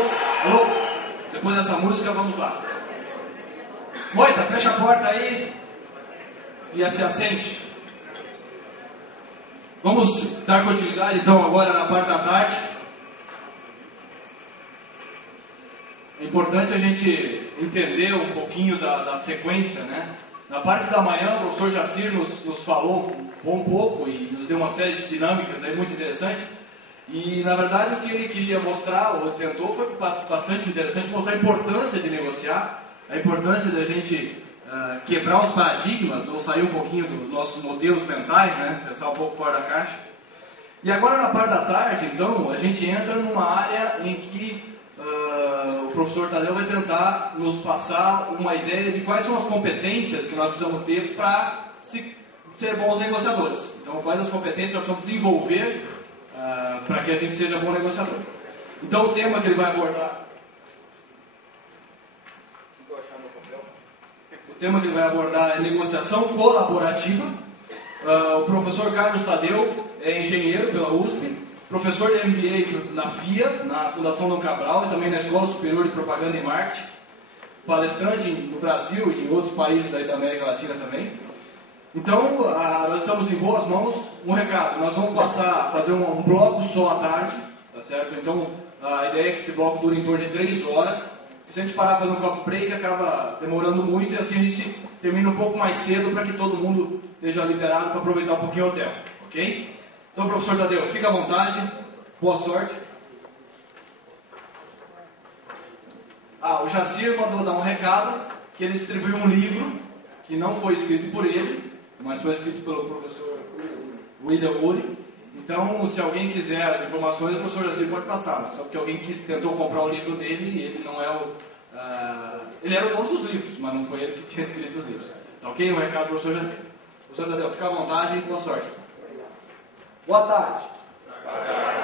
alô. Depois dessa música, vamos lá. Moita, fecha a porta aí e se assente. Vamos dar continuidade então agora na parte da tarde. É importante a gente entender um pouquinho da sequência, né? Na parte da manhã, o professor Jacir nos falou um pouco e nos deu uma série de dinâmicas aí muito interessante. E, na verdade, o que ele queria mostrar, ou tentou, foi bastante interessante, mostrar a importância de negociar, a importância da gente quebrar os paradigmas, ou sair um pouquinho dos nossos modelos mentais, né? Pensar um pouco fora da caixa. E agora, na parte da tarde, então, a gente entra numa área em que o professor Tadeu vai tentar nos passar uma ideia de quais são as competências que nós precisamos ter para ser bons negociadores. Então, quais as competências nós precisamos desenvolver para que a gente seja bom negociador. Então, o tema que ele vai abordar... O tema que ele vai abordar é negociação colaborativa. O professor Carlos Tadeu é engenheiro pela USP, professor de MBA na FIA, na Fundação Dom Cabral, e também na Escola Superior de Propaganda e Marketing, palestrante no Brasil e em outros países da América Latina também. Então, nós estamos em boas mãos. Um recado, nós vamos fazer um bloco só à tarde, tá certo? Então, a ideia é que esse bloco dure em torno de 3 horas. E se a gente parar para fazer um coffee break, acaba demorando muito, e assim a gente termina um pouco mais cedo para que todo mundo esteja liberado para aproveitar um pouquinho o hotel, ok? Então, professor Tadeu, fica à vontade, boa sorte. O Jacir mandou dar um recado, que ele distribuiu um livro, que não foi escrito por ele, mas foi escrito pelo professor William Ury. Então, se alguém quiser as informações, o professor Jacir pode passar, mas só porque alguém tentou comprar o livro dele, e ele não é ele era o dono dos livros, mas não foi ele que tinha escrito os livros. Tá ok? Um recado do professor Jacir. Professor Tadeu, fica à vontade e boa sorte. Boa tarde. Boa tarde.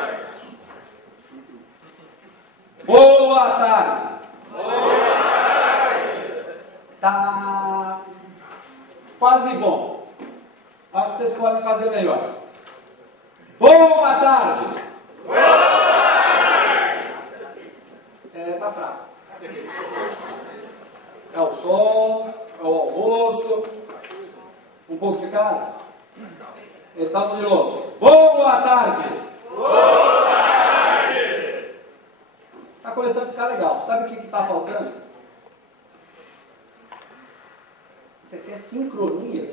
Boa tarde. Tá quase bom. Acho que vocês podem fazer melhor. Boa tarde. Boa tarde. Tá fraco. É o som, é o almoço, um pouco de cada. Então, de novo. Boa tarde. Boa tarde. Está começando a ficar legal. Sabe o que está faltando? Isso aqui é sincronia.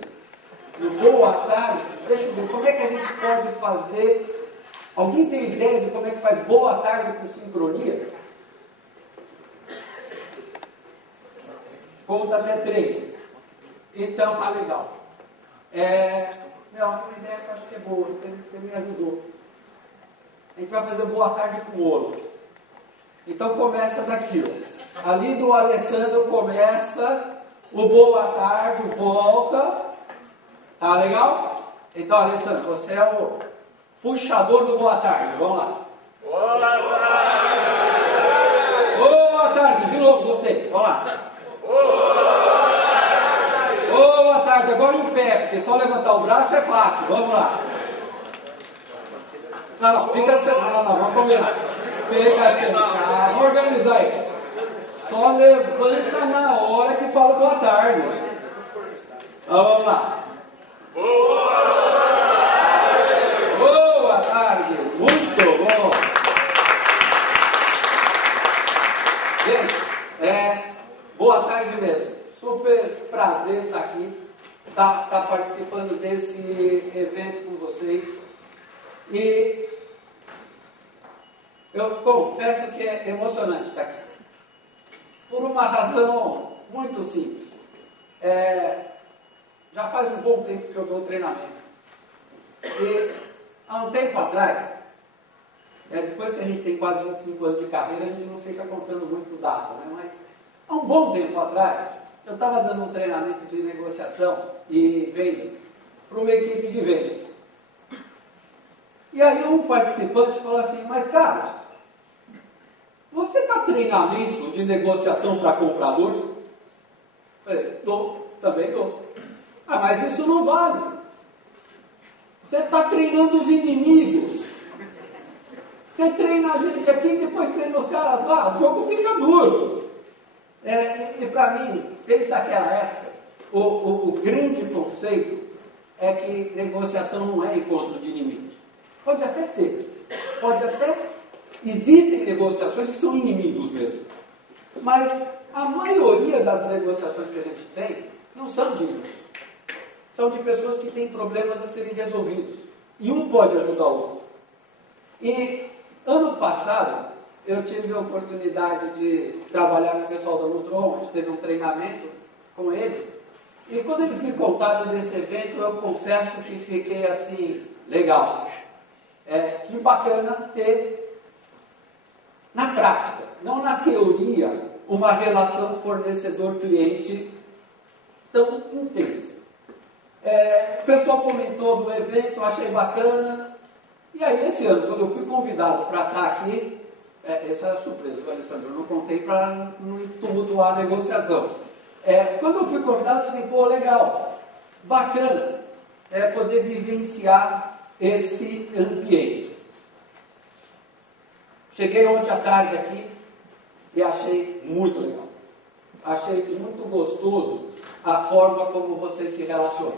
No boa tarde, deixa eu ver, como é que a gente pode fazer? Alguém tem ideia de como é que faz boa tarde com sincronia? Conta até 3. Então, tá legal. Não, uma ideia que eu acho que é boa, você me ajudou. A gente vai fazer boa tarde com o outro. Então começa daqui, ó. Ali do Alessandro começa o boa tarde, volta. Tá legal? Então, Alessandro, você é o puxador do boa tarde. Vamos lá. Boa tarde. Boa tarde, de novo você. Vamos lá. Boa tarde. Boa tarde. Agora em pé, porque só levantar o braço é fácil. Vamos lá. Não, fica assim. Não, vamos combinar. Fica assim. Vamos organizar aí. Só levanta na hora que fala boa tarde. Então, vamos lá. Boa tarde. Boa tarde. Muito bom. Gente, boa tarde mesmo. Super prazer estar aqui, estar participando desse evento com vocês. E eu confesso que é emocionante estar aqui. Por uma razão muito simples. Já faz um bom tempo que eu dou treinamento. E há um tempo atrás, depois que a gente tem quase 25 anos de carreira, a gente não fica contando muito dado, né? Mas há um bom tempo atrás, eu estava dando um treinamento de negociação e vendas para uma equipe de vendas. E aí um participante falou assim, mas Carlos, você dá treinamento de negociação para comprador? Eu falei, também dou. Mas isso não vale. Você está treinando os inimigos. Você treina a gente aqui e depois treina os caras lá, o jogo fica duro. E para mim, desde aquela época, o grande conceito é que negociação não é encontro de inimigos. Pode até ser. Existem negociações que são inimigos mesmo. Mas a maioria das negociações que a gente tem não são de inimigos. São de pessoas que têm problemas a serem resolvidos. E um pode ajudar o outro. E ano passado, eu tive a oportunidade de trabalhar com o pessoal da Nutron, a gente teve um treinamento com eles. E quando eles me contaram desse evento, eu confesso que fiquei assim, legal. Que bacana ter, na prática, não na teoria, uma relação fornecedor-cliente tão intensa. O pessoal comentou do evento, achei bacana. E aí, esse ano, quando eu fui convidado para estar aqui, essa é a surpresa, viu, Alessandro? Eu não contei para não tumultuar a negociação. Quando eu fui convidado, eu falei assim, pô, legal, bacana, poder vivenciar esse ambiente. Cheguei ontem à tarde aqui e achei muito legal. Achei muito gostoso a forma como vocês se relacionam.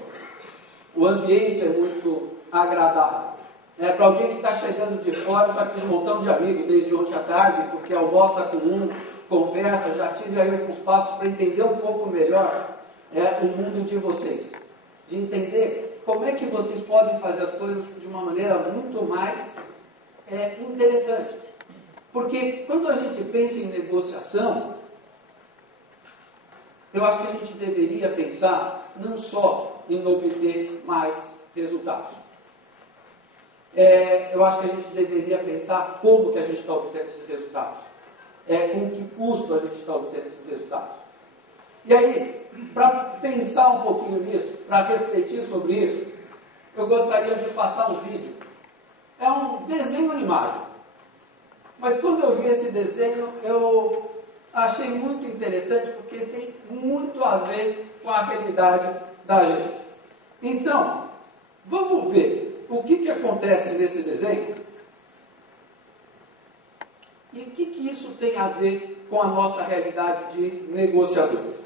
O ambiente é muito agradável. Para alguém que está chegando de fora, eu já fiz um montão de amigos desde ontem à tarde, porque almoça com um, conversa, já tive aí alguns papos para entender um pouco melhor o mundo de vocês. De entender como é que vocês podem fazer as coisas de uma maneira muito mais interessante. Porque quando a gente pensa em negociação, eu acho que a gente deveria pensar não só em obter mais resultados. Eu acho que a gente deveria pensar como que a gente está obtendo esses resultados. Com que custo a gente está obtendo esses resultados. E aí, para pensar um pouquinho nisso, para refletir sobre isso, eu gostaria de passar um vídeo. É um desenho animado. Mas quando eu vi esse desenho, eu achei muito interessante, porque tem muito a ver com a realidade da gente. Então, vamos ver o que acontece nesse desenho e o que isso tem a ver com a nossa realidade de negociadores.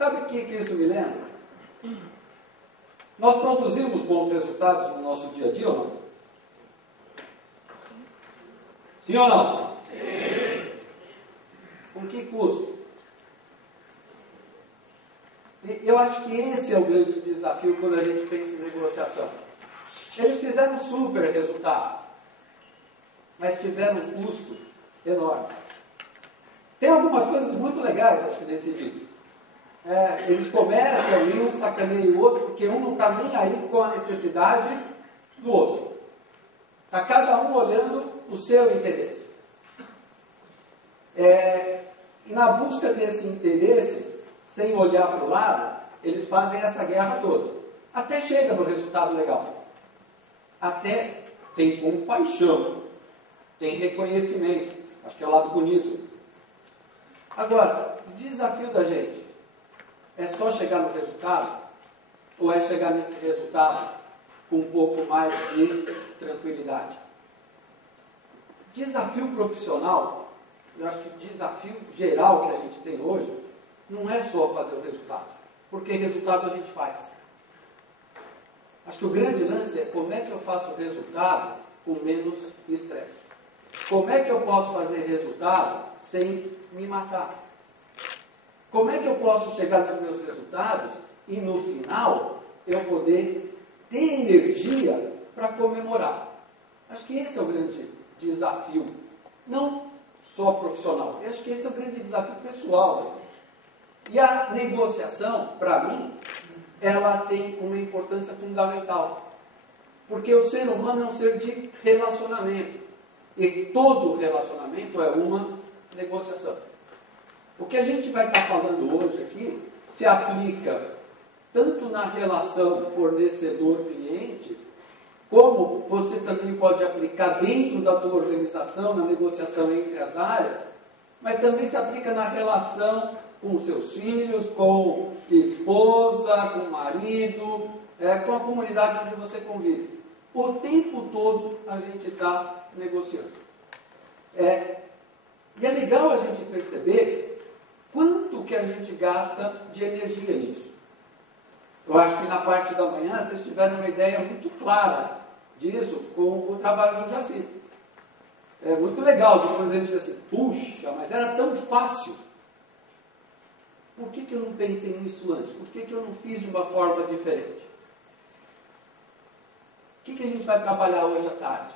Sabe o que isso me lembra? Nós produzimos bons resultados no nosso dia a dia ou não? Sim ou não? Sim. Com que custo? Eu acho que esse é o grande desafio quando a gente pensa em negociação. Eles fizeram um super resultado, mas tiveram um custo enorme. Tem algumas coisas muito legais, acho que, nesse vídeo. Eles começam e um sacaneia o outro, porque um não está nem aí com a necessidade do outro. Está cada um olhando o seu interesse. E na busca desse interesse, sem olhar para o lado, eles fazem essa guerra toda. Até chega no resultado legal. Até tem compaixão, tem reconhecimento. Acho que é o lado bonito. Agora, o desafio da gente é só chegar no resultado? Ou é chegar nesse resultado com um pouco mais de tranquilidade? Desafio profissional, eu acho que o desafio geral que a gente tem hoje não é só fazer o resultado, porque resultado a gente faz. Acho que o grande lance é como é que eu faço o resultado com menos estresse. Como é que eu posso fazer resultado sem me matar? Como é que eu posso chegar nos meus resultados e no final eu poder ter energia para comemorar? Acho que esse é o grande desafio, não só profissional. Eu acho que esse é o grande desafio pessoal. E a negociação, para mim, ela tem uma importância fundamental. Porque o ser humano é um ser de relacionamento. E todo relacionamento é uma negociação. O que a gente vai estar falando hoje aqui se aplica tanto na relação fornecedor-cliente, como você também pode aplicar dentro da tua organização, na negociação entre as áreas, mas também se aplica na relação com seus filhos, com esposa, com marido, com a comunidade onde você convive. O tempo todo a gente está negociando. E é legal a gente perceber quanto que a gente gasta de energia nisso. Eu acho que na parte da manhã vocês tiveram uma ideia muito clara disso com o trabalho do Jaci. É muito legal, depois a gente diz assim, puxa, mas era tão fácil. Por que eu não pensei nisso antes? Por que eu não fiz de uma forma diferente? O que a gente vai trabalhar hoje à tarde?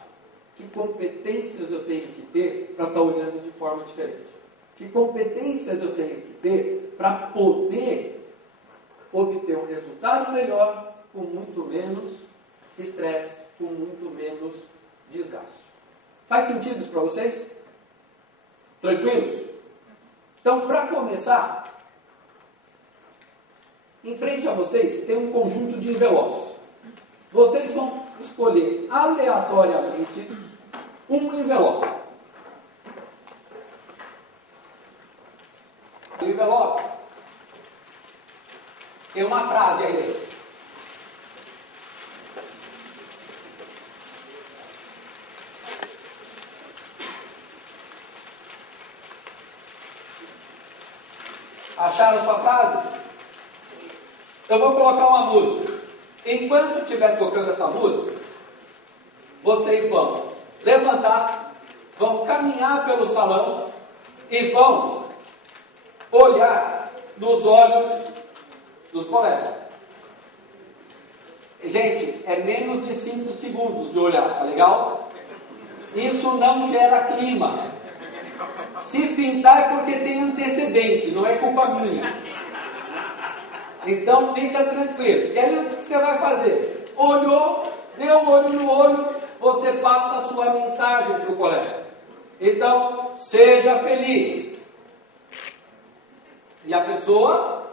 Que competências eu tenho que ter para estar olhando de forma diferente? Que competências eu tenho que ter para poder obter um resultado melhor com muito menos estresse, com muito menos desgaste? Faz sentido isso para vocês? Tranquilos? Então, para começar, em frente a vocês tem um conjunto de envelopes. Vocês vão escolher aleatoriamente um envelope. O envelope tem uma frase aí dentro. Acharam sua frase? Eu vou colocar uma música. Enquanto estiver tocando essa música, vocês vão levantar, vão caminhar pelo salão e vão olhar nos olhos dos colegas. Gente, é menos de 5 segundos de olhar, tá legal? Isso não gera clima. Se pintar é porque tem antecedente, não é culpa minha. Então fica tranquilo. E aí o que você vai fazer? Olhou, deu olho no olho, você passa a sua mensagem para o colega. Então, seja feliz. E a pessoa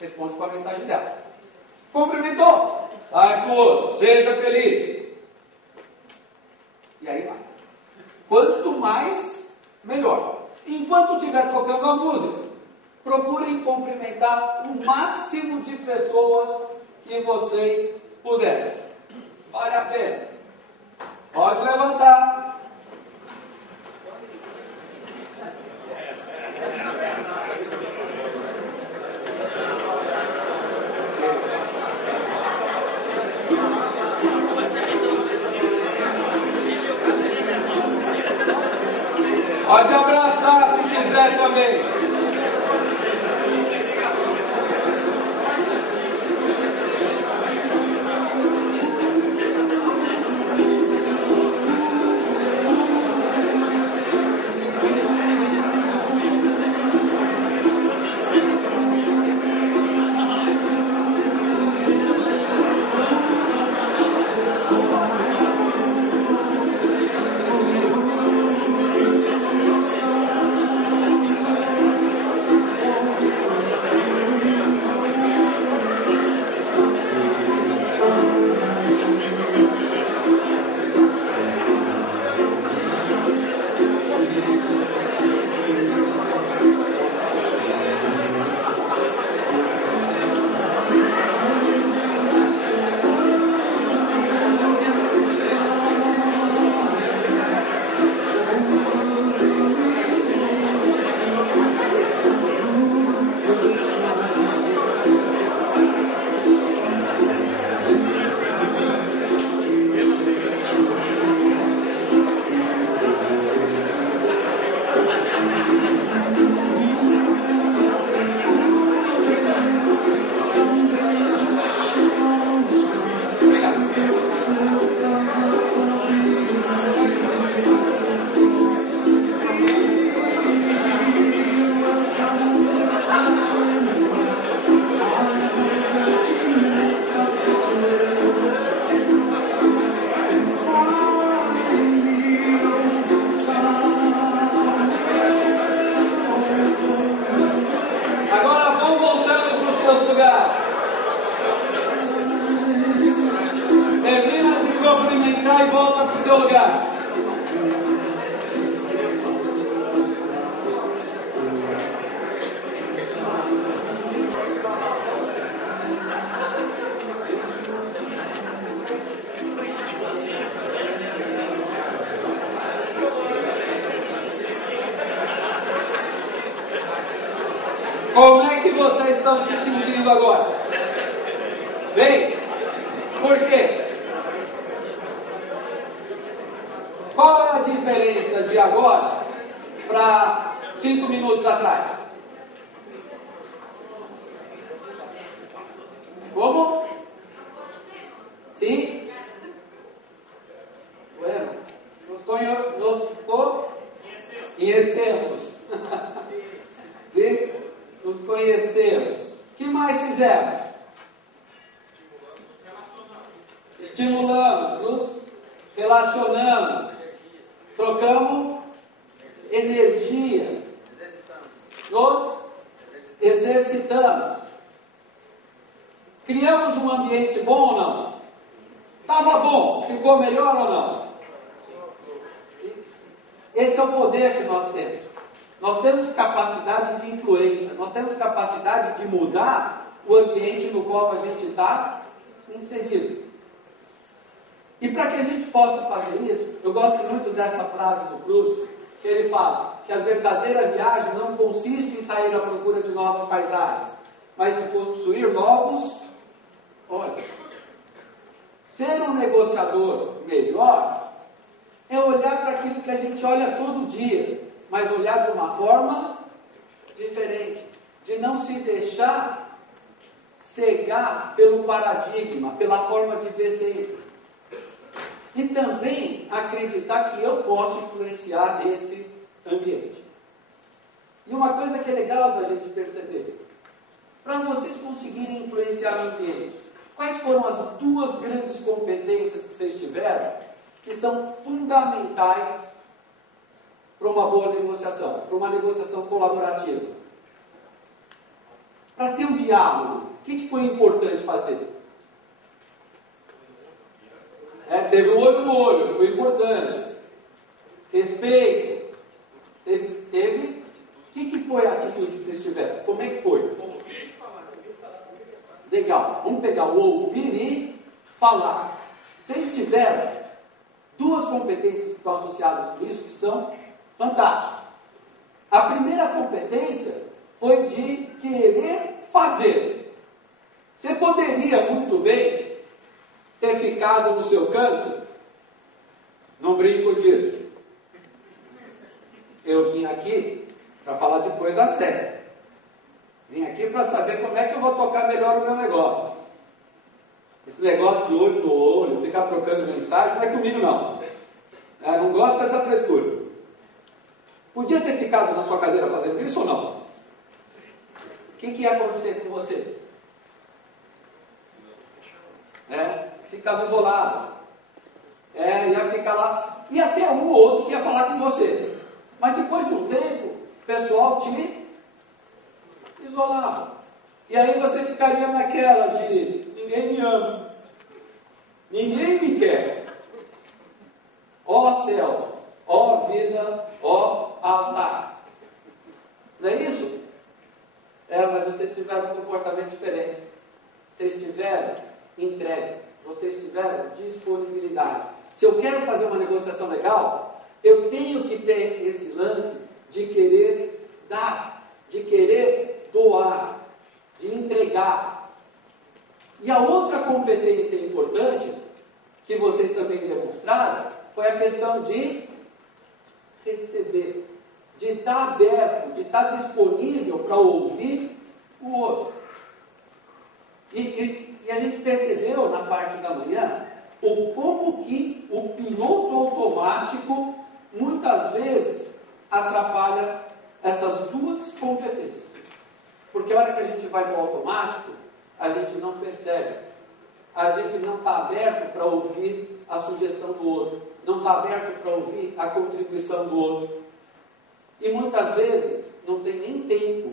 responde com a mensagem dela. Cumprimentou. Arthur, seja feliz. E aí vai. Quanto mais, melhor. Enquanto estiver tocando a música, procurem cumprimentar o máximo de pessoas que vocês puderem. Vale a pena. Pode levantar. também. Cumprimentar e volta para o seu lugar. Como é que vocês estão se sentindo agora? Bem, por quê? Qual é a diferença de agora para 5 minutos atrás? Como? Sim? Bueno, nos conhecemos. Sim? Nos conhecemos. O que mais fizemos? Estimulamos, nos relacionamos, trocamos energia, nos exercitamos. Criamos um ambiente bom ou não? Estava bom, ficou melhor ou não? Esse é o poder que nós temos. Nós temos capacidade de influência, nós temos capacidade de mudar o ambiente no qual a gente está inserido. E para que a gente possa fazer isso, eu gosto muito dessa frase do Proust, que ele fala que a verdadeira viagem não consiste em sair à procura de novas paisagens, mas de possuir novos olhos. Ser um negociador melhor é olhar para aquilo que a gente olha todo dia, mas olhar de uma forma diferente, de não se deixar cegar pelo paradigma, pela forma de ver sempre. E também acreditar que eu posso influenciar esse ambiente. E uma coisa que é legal da gente perceber, para vocês conseguirem influenciar o ambiente, quais foram as 2 grandes competências que vocês tiveram, que são fundamentais para uma boa negociação, para uma negociação colaborativa? Para ter um diálogo, o que foi importante fazer? Teve um olho no olho, foi importante. Respeito. Teve. O que foi a atitude que vocês tiveram? Como é que foi? Legal. Vamos pegar o ouvir e falar. Vocês tiveram 2 competências que estão associadas com isso, que são fantásticas. A primeira competência foi de querer fazer. Você poderia muito bem ter ficado no seu canto. Não brinco disso. Eu vim aqui para falar de coisa séria. Vim aqui para saber como é que eu vou tocar melhor o meu negócio. Esse negócio de olho no olho, ficar trocando mensagem, não é comigo não. Não gosto dessa frescura. Podia ter ficado na sua cadeira fazendo isso ou não? O que ia acontecer com você? Ficava isolado. Ia ficar lá. E até um ou outro que ia falar com você. Mas depois de um tempo, o pessoal te isolava. E aí você ficaria naquela de ninguém me ama. Ninguém me quer. Ó céu, ó vida, ó azar. Não é isso? Mas vocês tiveram um comportamento diferente. Vocês tiveram entrega. Vocês tiveram disponibilidade. Se eu quero fazer uma negociação legal, eu tenho que ter esse lance de querer dar, de querer doar, de entregar. E a outra competência importante, que vocês também demonstraram, foi a questão de receber, de estar aberto, de estar disponível para ouvir o outro. E a gente percebeu na parte da manhã como que o piloto automático muitas vezes atrapalha essas duas competências. Porque a hora que a gente vai no automático, a gente não percebe. A gente não está aberto para ouvir a sugestão do outro. Não está aberto para ouvir a contribuição do outro. E muitas vezes não tem nem tempo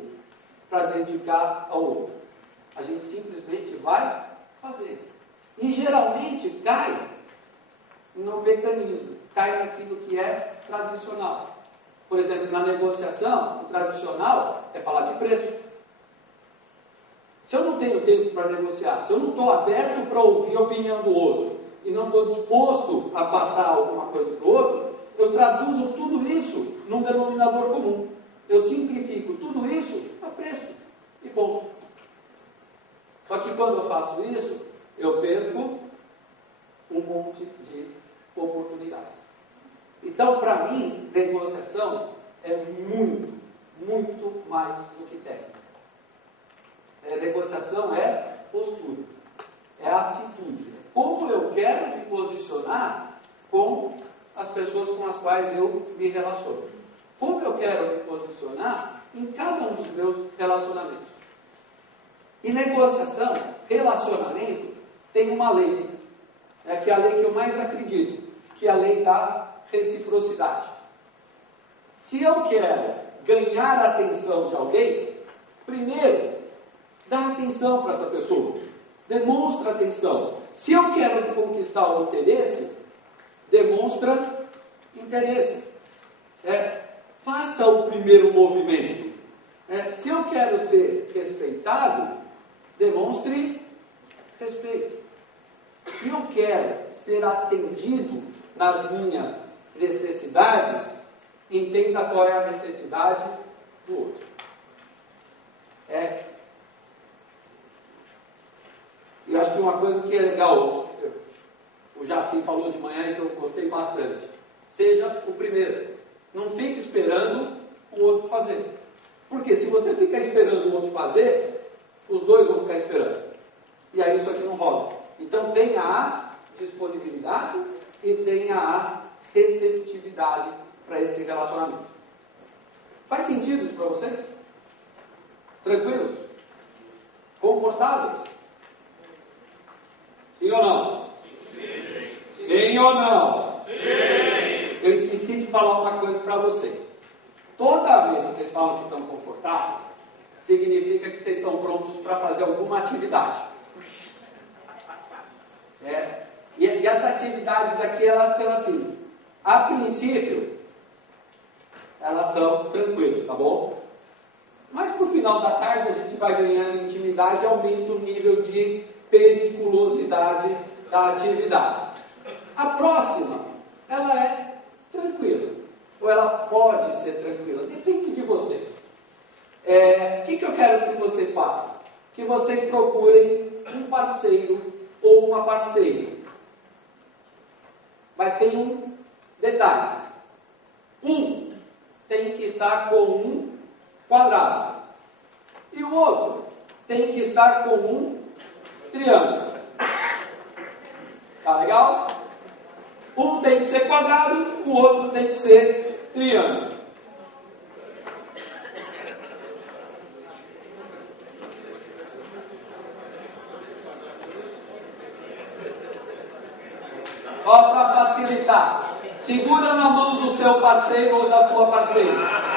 para dedicar ao outro. A gente simplesmente vai fazer. E geralmente cai no mecanismo, cai naquilo que é tradicional. Por exemplo, na negociação, o tradicional é falar de preço. Se eu não tenho tempo para negociar, se eu não estou aberto para ouvir a opinião do outro e não estou disposto a passar alguma coisa para o outro, eu traduzo tudo isso num denominador comum. Eu simplifico tudo isso a preço e ponto. Só que quando eu faço isso, eu perco um monte de oportunidades. Então, para mim, negociação é muito, muito mais do que técnica. Negociação é postura, é atitude. Como eu quero me posicionar com as pessoas com as quais eu me relaciono. Como eu quero me posicionar em cada um dos meus relacionamentos. E negociação, relacionamento, tem uma lei. Que é a lei que eu mais acredito, que é a lei da reciprocidade. Se eu quero ganhar a atenção de alguém, primeiro, dá atenção para essa pessoa. Demonstra atenção. Se eu quero conquistar o interesse, demonstra interesse. Faça o primeiro movimento. Se eu quero ser respeitado, demonstre respeito. Se eu quero ser atendido nas minhas necessidades, entenda qual é a necessidade do outro. E acho que uma coisa que é legal, o Jaci falou de manhã e que eu gostei bastante. Seja o primeiro. Não fique esperando o outro fazer. Porque se você ficar esperando o outro fazer, os dois vão ficar esperando. E aí isso aqui não rola. Então tenha a disponibilidade e tenha a receptividade para esse relacionamento. Faz sentido isso para vocês? Tranquilos? Confortáveis? Sim ou não? Sim. Sim ou não? Sim. Eu esqueci de falar uma coisa para vocês. Toda vez que vocês falam que estão confortáveis, significa que vocês estão prontos para fazer alguma atividade. E as atividades aqui, elas são assim. A princípio, elas são tranquilas, tá bom? Mas no final da tarde a gente vai ganhando intimidade e aumenta o nível de periculosidade da atividade. A próxima, ela é tranquila. Ou ela pode ser tranquila. Depende de vocês. O que eu quero que vocês façam? Que vocês procurem um parceiro ou uma parceira. Mas tem um detalhe. Um tem que estar com um quadrado. E o outro tem que estar com um triângulo. Tá legal? Um tem que ser quadrado, o outro tem que ser triângulo. Ó, para facilitar, segura na mão do seu parceiro ou da sua parceira.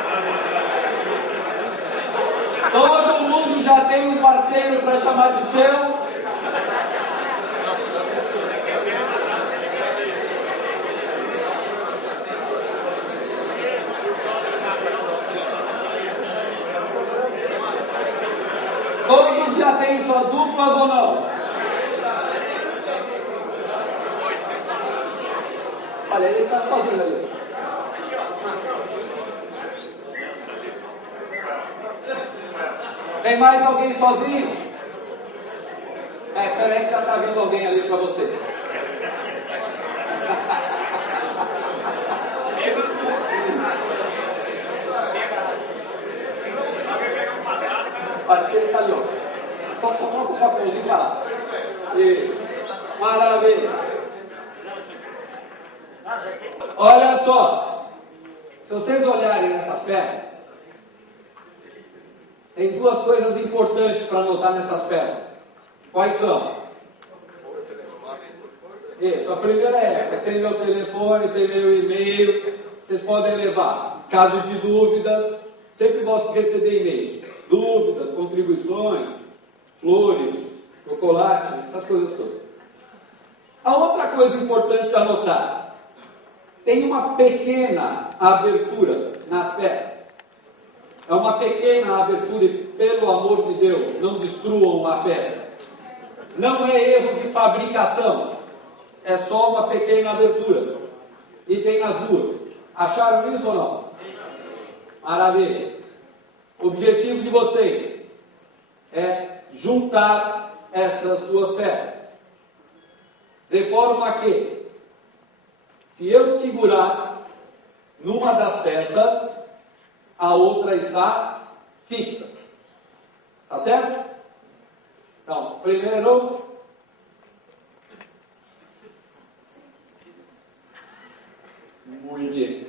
Todo mundo já tem um parceiro para chamar de seu. Todos já têm suas duplas ou não? Olha, ele está sozinho ali. Tem mais alguém sozinho? Peraí que já está vindo alguém ali para você. Acho que ele está ali, ó. Só troca o papelzinho para lá. Isso. Maravilha. Olha só. Se vocês olharem nessas peças, tem duas coisas importantes para anotar nessas peças. Quais são? Isso, a primeira é essa. Tem meu telefone, tem meu e-mail. Vocês podem levar. Caso de dúvidas, sempre gosto de receber e-mails. Dúvidas, contribuições, flores, chocolate, essas coisas todas. A outra coisa importante a anotar. Tem uma pequena abertura nas peças. É uma pequena abertura e, pelo amor de Deus, não destruam uma peça. Não é erro de fabricação. É só uma pequena abertura. E tem nas duas. Acharam isso ou não? Maravilha. O objetivo de vocês é juntar essas duas peças. De forma que, se eu segurar numa das peças, a outra está fixa. Tá certo? Então, primeiro, muito bem.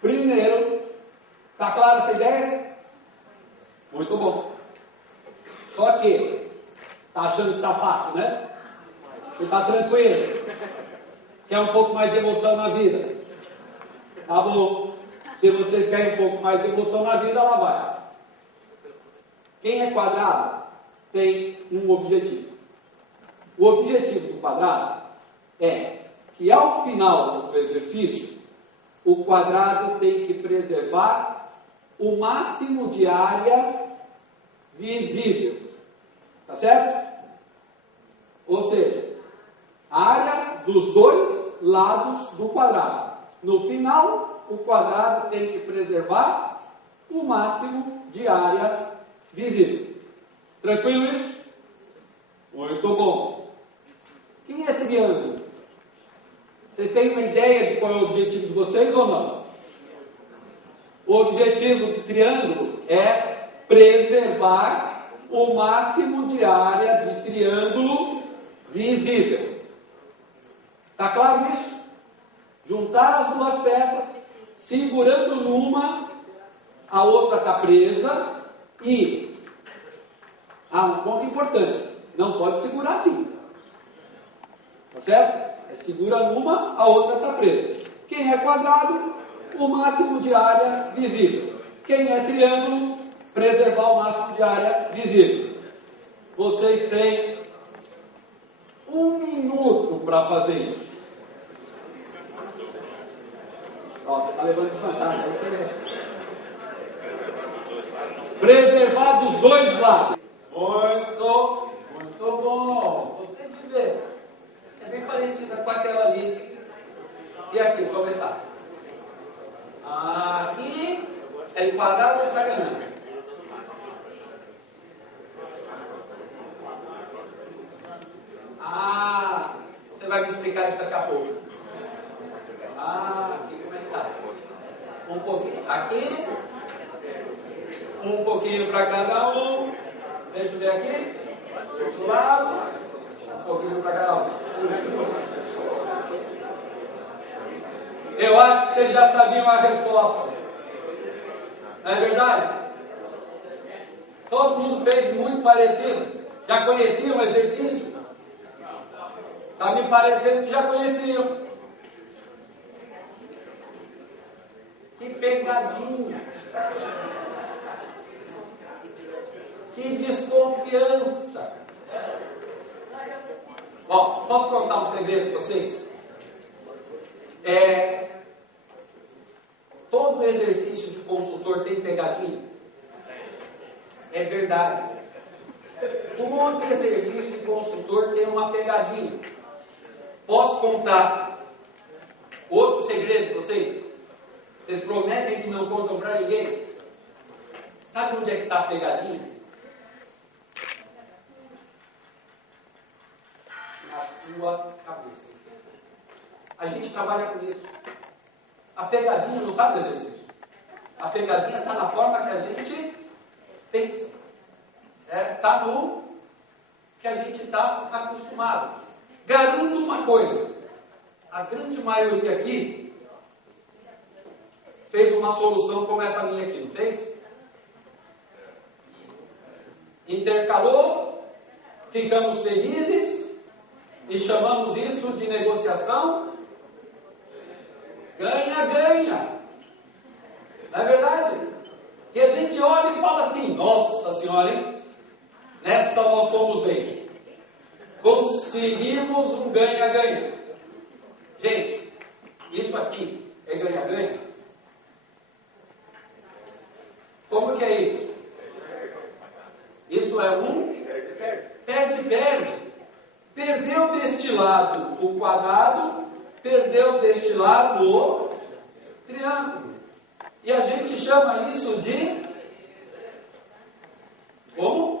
Primeiro, tá clara essa ideia? Muito bom. Só que, tá achando que tá fácil, né? Que tá tranquilo. Quer um pouco mais de emoção na vida? Tá bom. Se vocês querem um pouco mais de emoção na vida, ela vai. Quem é quadrado tem um objetivo. O objetivo do quadrado é que ao final do exercício, o quadrado tem que preservar o máximo de área visível. Tá certo? Ou seja, a área dos dois lados do quadrado. No final, o quadrado tem que preservar o máximo de área visível. Tranquilo isso? Muito bom. Quem é triângulo? Vocês têm uma ideia de qual é o objetivo de vocês ou não? O objetivo do triângulo é preservar o máximo de área de triângulo visível. Está claro isso? Juntar as duas peças, segurando numa, a outra está presa e... um ponto importante, não pode segurar assim. Tá certo? Segura numa, a outra está presa. Quem é quadrado, o máximo de área visível. Quem é triângulo, preservar o máximo de área visível. Vocês têm 1 minuto para fazer isso. Nossa, está levando vantagem. Preservar dos dois lados. Muito bom. Gostei de ver. É bem parecida com aquela ali. E aqui, como está? Aqui é quadrado ou hexagonal? Você vai me explicar isso daqui a pouco. Aqui como é que está? Um pouquinho. Aqui pouquinho para cada um. Deixa eu ver aqui. Outro lado. Um pouquinho para cada um. Eu acho que vocês já sabiam a resposta. Não é verdade? Todo mundo fez muito parecido. Já conheciam o exercício? Está me parecendo que já conheciam. Que pegadinha. Que desconfiança. Bom, posso contar um segredo para vocês? Todo exercício de consultor tem pegadinha. É verdade. Todo exercício de consultor tem uma pegadinha. Posso contar outro segredo para vocês? Vocês prometem que não contam para ninguém? Sabe onde é que está a pegadinha? Na sua cabeça. A gente trabalha com isso. A pegadinha não está no exercício. A pegadinha está na forma que a gente pensa. Está no que a gente está acostumado. Garanto uma coisa. A grande maioria aqui fez uma solução como essa minha aqui, não fez? Intercalou, ficamos felizes e chamamos isso de negociação ganha-ganha. Não é verdade? E a gente olha e fala assim, nossa senhora, hein? Nessa nós fomos bem. Conseguimos um ganha-ganha. Gente, isso aqui é ganha-ganha? Como que é isso? Isso é um perde-perde. Perdeu deste lado o quadrado, perdeu deste lado o triângulo. E a gente chama isso de... Como?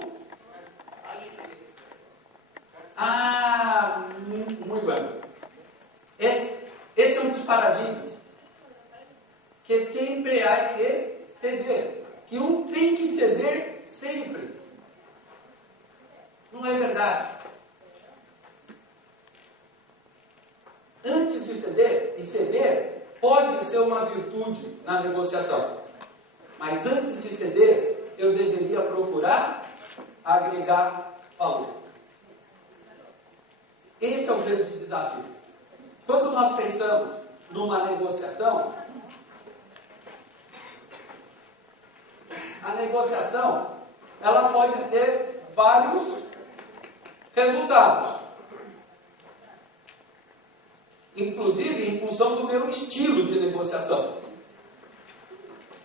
Muito bem. Esse é um dos paradigmas que sempre há que ceder. Que um tem que ceder sempre. Não é verdade. Antes de ceder, e ceder pode ser uma virtude na negociação. Mas antes de ceder, eu deveria procurar agregar valor. Esse é o grande desafio. Quando nós pensamos numa negociação, a negociação, ela pode ter vários resultados. Inclusive em função do meu estilo de negociação.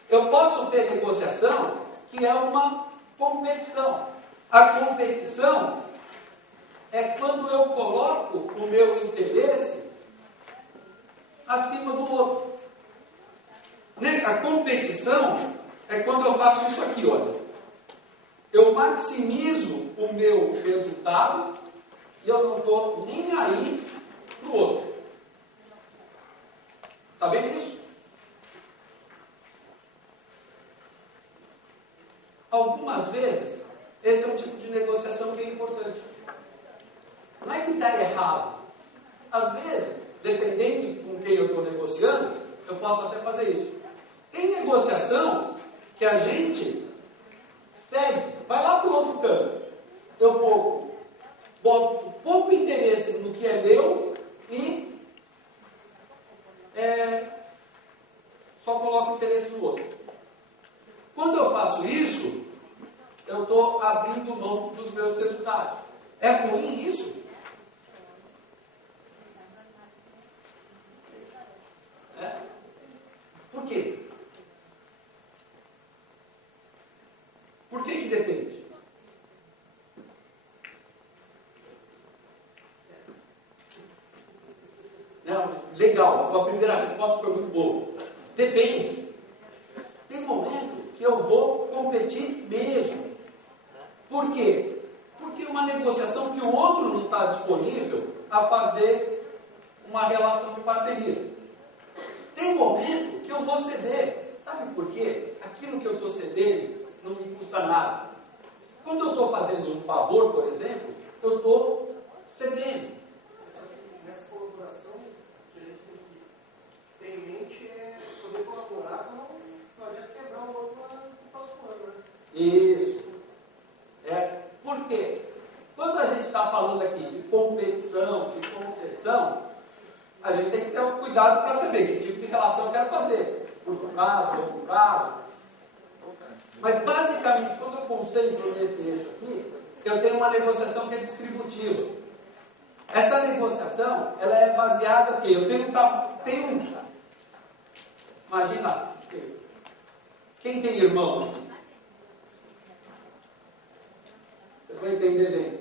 Eu posso ter negociação que é uma competição. A competição é quando eu coloco o meu interesse acima do outro. A competição é quando eu faço isso aqui, olha. Eu maximizo o meu resultado e eu não estou nem aí para o outro. Está vendo isso? Algumas vezes, esse é um tipo de negociação que é importante. Não é que está errado. Às vezes, dependendo com quem eu estou negociando, eu posso até fazer isso. Tem negociação que a gente segue, vai lá para o outro canto. Eu boto pouco interesse no que é meu e só coloco o interesse no outro. Quando eu faço isso, eu estou abrindo mão dos meus resultados. É ruim isso? Por quê? Por que depende? Não, legal, a primeira resposta foi muito boa. Depende. Tem momento que eu vou competir mesmo. Por quê? Porque é uma negociação que o outro não está disponível a fazer uma relação de parceria. Tem momento que eu vou ceder. Sabe por quê? Aquilo que eu estou cedendo não me custa nada. Quando eu estou fazendo um favor, por exemplo, eu estou cedendo. Nessa colaboração, o que a gente tem que ter em mente é poder colaborar para não adianta quebrar o outro para o passo plano, né? Isso. Por quê? Quando a gente está falando aqui de competição, de concessão, a gente tem que ter um cuidado para saber que tipo de relação eu quero fazer. Curto prazo, longo prazo. Mas basicamente, quando eu concentro nesse eixo aqui, eu tenho uma negociação que é distributiva. Essa negociação, ela é baseada o quê? Eu tenho imagina, quem tem irmão aqui? Vocês vão entender bem.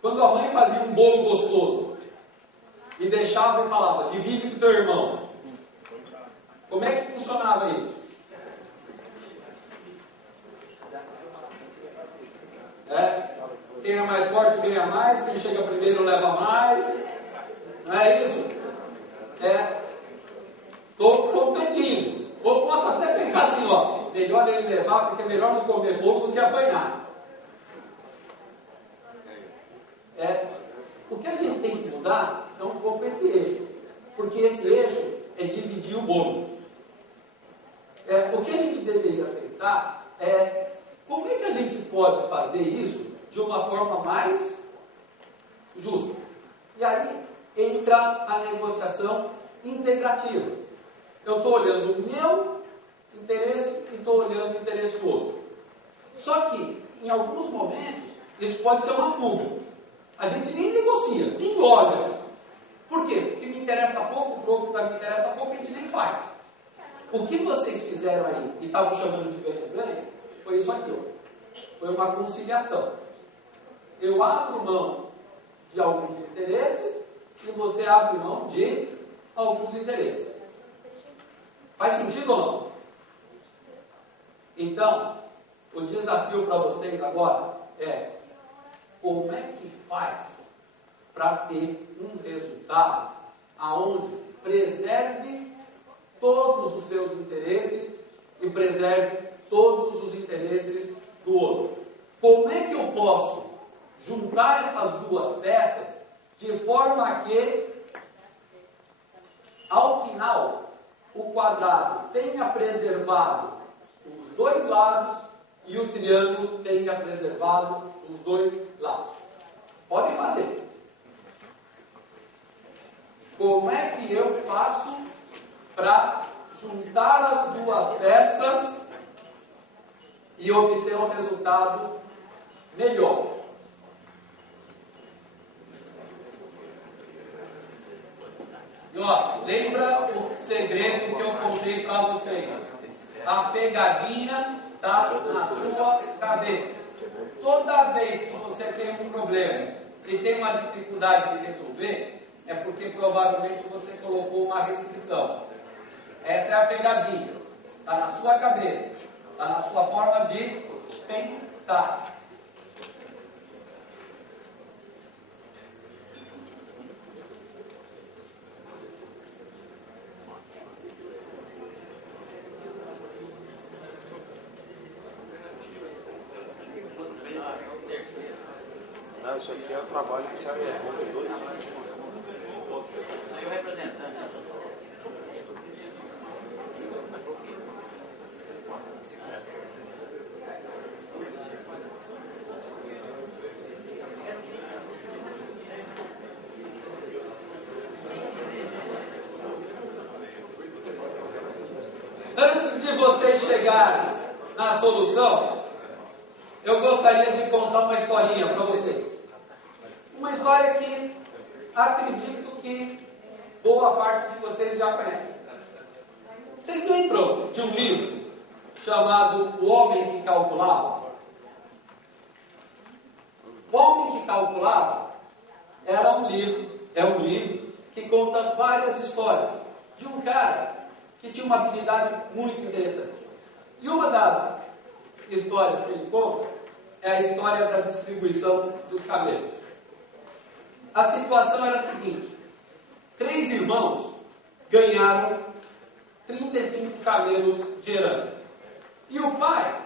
Quando a mãe fazia um bolo gostoso e deixava e falava, divide com teu irmão. Como é que funcionava isso? Quem é mais forte ganha mais, quem chega primeiro leva mais. Não é isso? Estou competindo. Ou posso até pensar assim, ó, melhor ele levar, porque é melhor não comer bolo do que apanhar. O que a gente tem que mudar é um pouco esse eixo. Porque esse eixo é dividir o bolo. O que a gente deveria pensar é como é que a gente pode fazer isso de uma forma mais justa. E aí entra a negociação integrativa. Eu estou olhando o meu interesse e estou olhando o interesse do outro. Só que, em alguns momentos, isso pode ser uma fuga. A gente nem negocia, nem olha. Por quê? Porque me interessa pouco, o outro me interessa pouco, a gente nem faz. O que vocês fizeram aí, e estavam chamando de ganha-ganha, foi isso aqui, ó. Foi uma conciliação. Eu abro mão de alguns interesses e você abre mão de alguns interesses. Faz sentido ou não? Então, o desafio para vocês agora é como é que faz para ter um resultado aonde preserve todos os seus interesses e preserve todos os interesses do outro. Como é que eu posso juntar essas duas peças de forma que, ao final, o quadrado tenha preservado os dois lados e o triângulo tenha preservado os dois lados? Podem fazer. Como é que eu faço para juntar as duas peças e obter um resultado melhor? E ó, lembra o segredo que eu contei para vocês? A pegadinha está na sua cabeça. Toda vez que você tem um problema e tem uma dificuldade de resolver, é porque provavelmente você colocou uma restrição. Essa é a pegadinha. Está na sua cabeça. Está na sua forma de pensar. Não, isso aqui é o trabalho que sai dois. Saiu representante. Antes de vocês chegarem na solução, eu gostaria de contar uma historinha para vocês. Uma história que acredito que boa parte de vocês já conhece. Vocês lembram de um livro chamado O Homem que Calculava? O Homem que Calculava é um livro que conta várias histórias de um cara que tinha uma habilidade muito interessante. E uma das histórias que ele conta é a história da distribuição dos camelos. A situação era a seguinte: 3 irmãos ganharam 35 camelos de herança. E o pai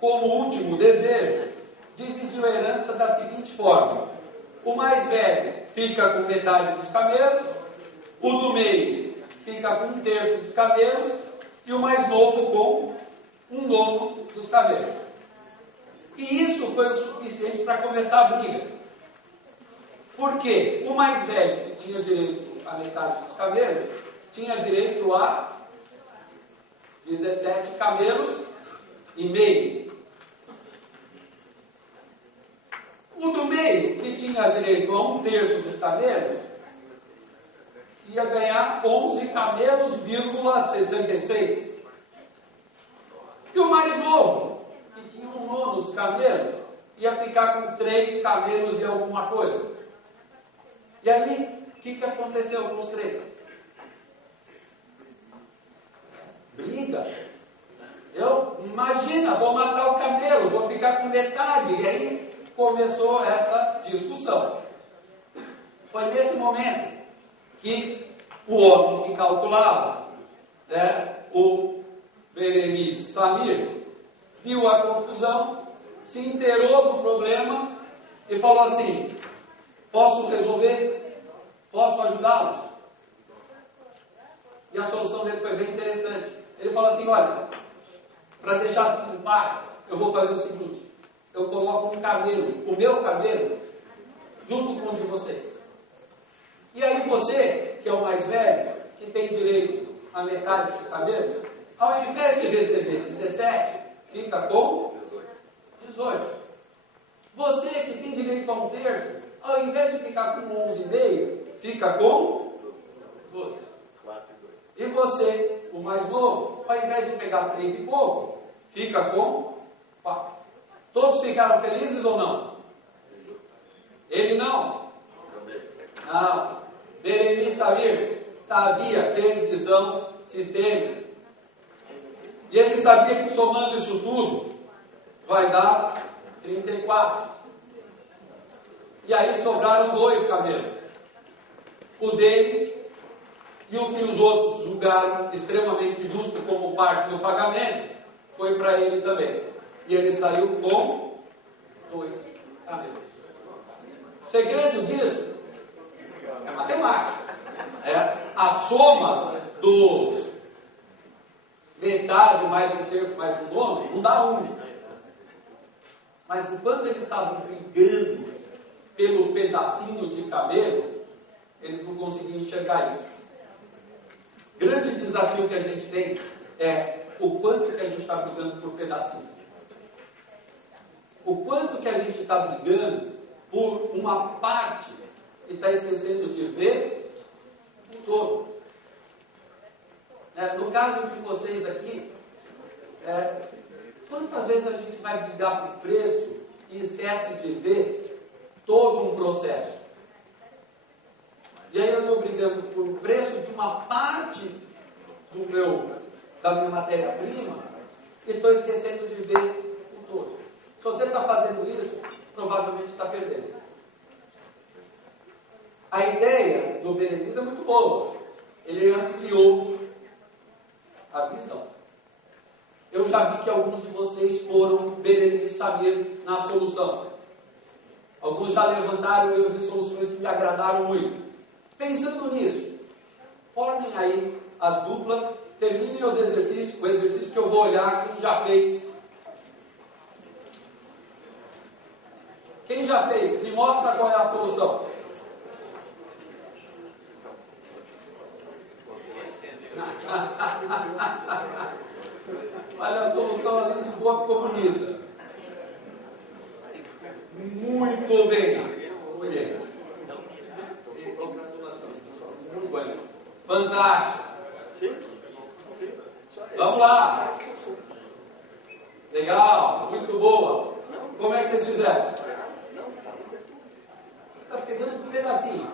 como último desejo, dividiu a herança da seguinte forma: o mais velho fica com metade dos camelos, o do meio fica com 1/3 dos camelos e o mais novo com 1/9 dos camelos. E isso foi o suficiente para começar a briga. Por quê? O mais velho, que tinha direito à metade dos camelos, tinha direito a 17 camelos e meio. O do meio, que tinha direito a 1/3 dos camelos, ia ganhar 11 camelos,66. E o mais novo, que tinha 1/9 dos camelos, ia ficar com 3 camelos e alguma coisa. E aí, o que aconteceu com os 3? Briga. Imagina, vou matar o camelo, vou ficar com metade. E aí começou essa discussão. Foi nesse momento que o homem que calculava, o Berenice Samir, viu a confusão, se inteirou do problema e falou assim: posso resolver? Posso ajudá-los? E a solução dele foi bem interessante. Ele falou assim: olha, para deixar tudo em paz, eu vou fazer o seguinte: eu coloco um camelo, o meu camelo, junto com o de vocês. E aí você, que é o mais velho, que tem direito à metade dos camelos, ao invés de receber 17, fica com 18. Você, que tem direito a 1/3, ao invés de ficar com 11,5, fica com 12. E você, o mais novo, ao invés de pegar 3 e pouco, fica com 4. Todos ficaram felizes ou não? Ele não? Não. Berenice Samir sabia ter visão sistêmica. E ele sabia que somando isso tudo, vai dar 34. E aí sobraram 2 camelos. O dele e o que os outros julgaram extremamente justo como parte do pagamento, foi para ele também. E ele saiu com 2 camelos. O segredo disso é matemática. A soma dos metade mais 1/3 mais 1/9 não dá 1. Mas enquanto eles estavam brigando pelo pedacinho de camelo, eles não conseguiam enxergar isso. O grande desafio que a gente tem é o quanto que a gente está brigando por pedacinho. O quanto que a gente está brigando por uma parte e está esquecendo de ver o todo. No caso de vocês aqui, quantas vezes a gente vai brigar por preço e esquece de ver todo um processo? E aí eu estou brigando por o preço de uma parte da minha matéria-prima e estou esquecendo de ver o todo. Se você está fazendo isso, provavelmente está perdendo. A ideia do Berenice é muito boa. Ele ampliou a visão. Eu já vi que alguns de vocês foram Berenice Samir na solução. Alguns já levantaram e eu vi soluções que me agradaram muito. Pensando nisso, formem aí as duplas, terminem os exercícios, o exercício que eu vou olhar, quem já fez. Quem já fez? Me mostra qual é a solução. Olha a solução ali de boa, ficou bonita. Muito bem. Muito bem. Muito bem. Fantástico. Vamos lá. Legal. Muito boa. Como é que vocês fizeram? Está pegando um pedacinho.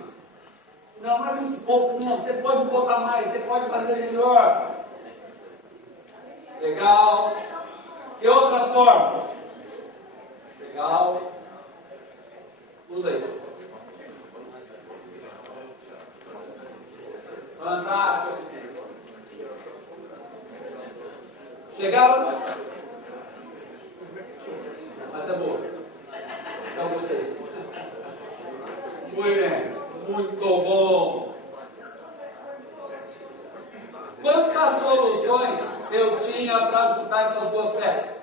Não é muito pouco, não. Você pode botar mais, você pode fazer melhor. Legal. Que outras formas? Legal. Usa isso. Fantástico. Chegaram? Muito bom. Quantas soluções eu tinha para juntar essas duas peças?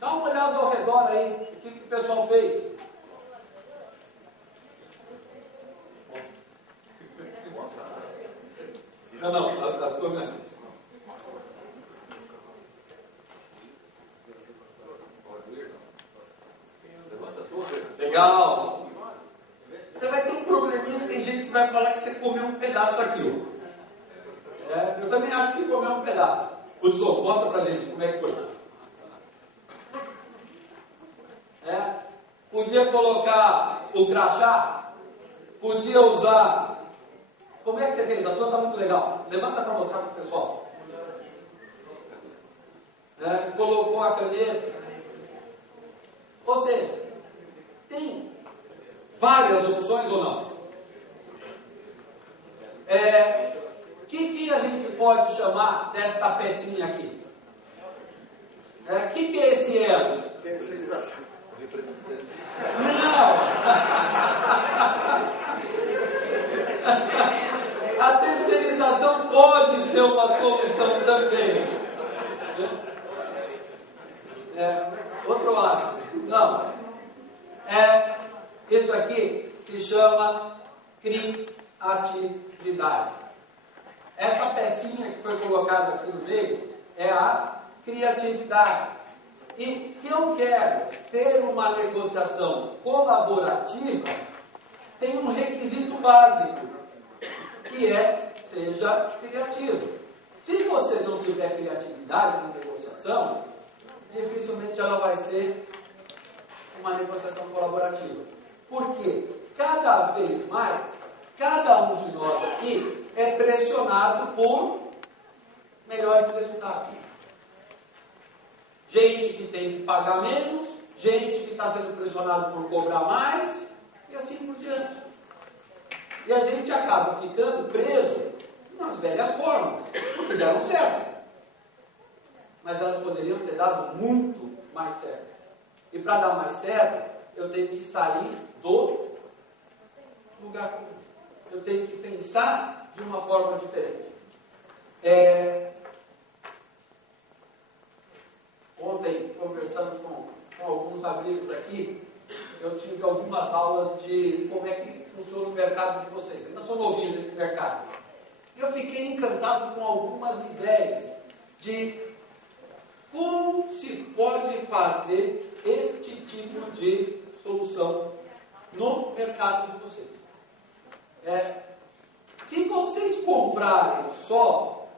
Dá uma olhada ao redor aí, o que o pessoal fez. Não, a sua mesmo. Legal. Você vai ter um probleminha, tem gente que vai falar que você comeu um pedaço aqui, ó. Eu também acho que comeu um pedaço. Professor, mostra pra gente como é que foi. Podia colocar o crachá, podia usar. Como é que você fez? A tua está muito legal. Levanta para mostrar para o pessoal. Colocou a caneta. Ou seja, tem várias opções ou não? O que a gente pode chamar desta pecinha aqui? O que é esse elo? Terceirização. Não! A terceirização pode ser uma solução também. Outro ácido. Não. Isso aqui se chama criatividade. Essa pecinha que foi colocada aqui no meio é a criatividade. E se eu quero ter uma negociação colaborativa, tem um requisito básico, que seja criativo. Se você não tiver criatividade na negociação, dificilmente ela vai ser uma negociação colaborativa. Porque cada vez mais, cada um de nós aqui é pressionado por melhores resultados. Gente que tem que pagar menos, gente que está sendo pressionado por cobrar mais, e assim por diante. E a gente acaba ficando preso nas velhas formas, porque deram certo. Mas elas poderiam ter dado muito mais certo. E para dar mais certo, eu tenho que sair do lugar comum. Eu tenho que pensar de uma forma diferente. Ontem, conversando com alguns amigos aqui, eu tive algumas aulas de como é que funciona o mercado de vocês. Ainda sou novinho nesse mercado. E eu fiquei encantado com algumas ideias de como se pode fazer este tipo de solução no mercado de vocês. Se vocês comprarem só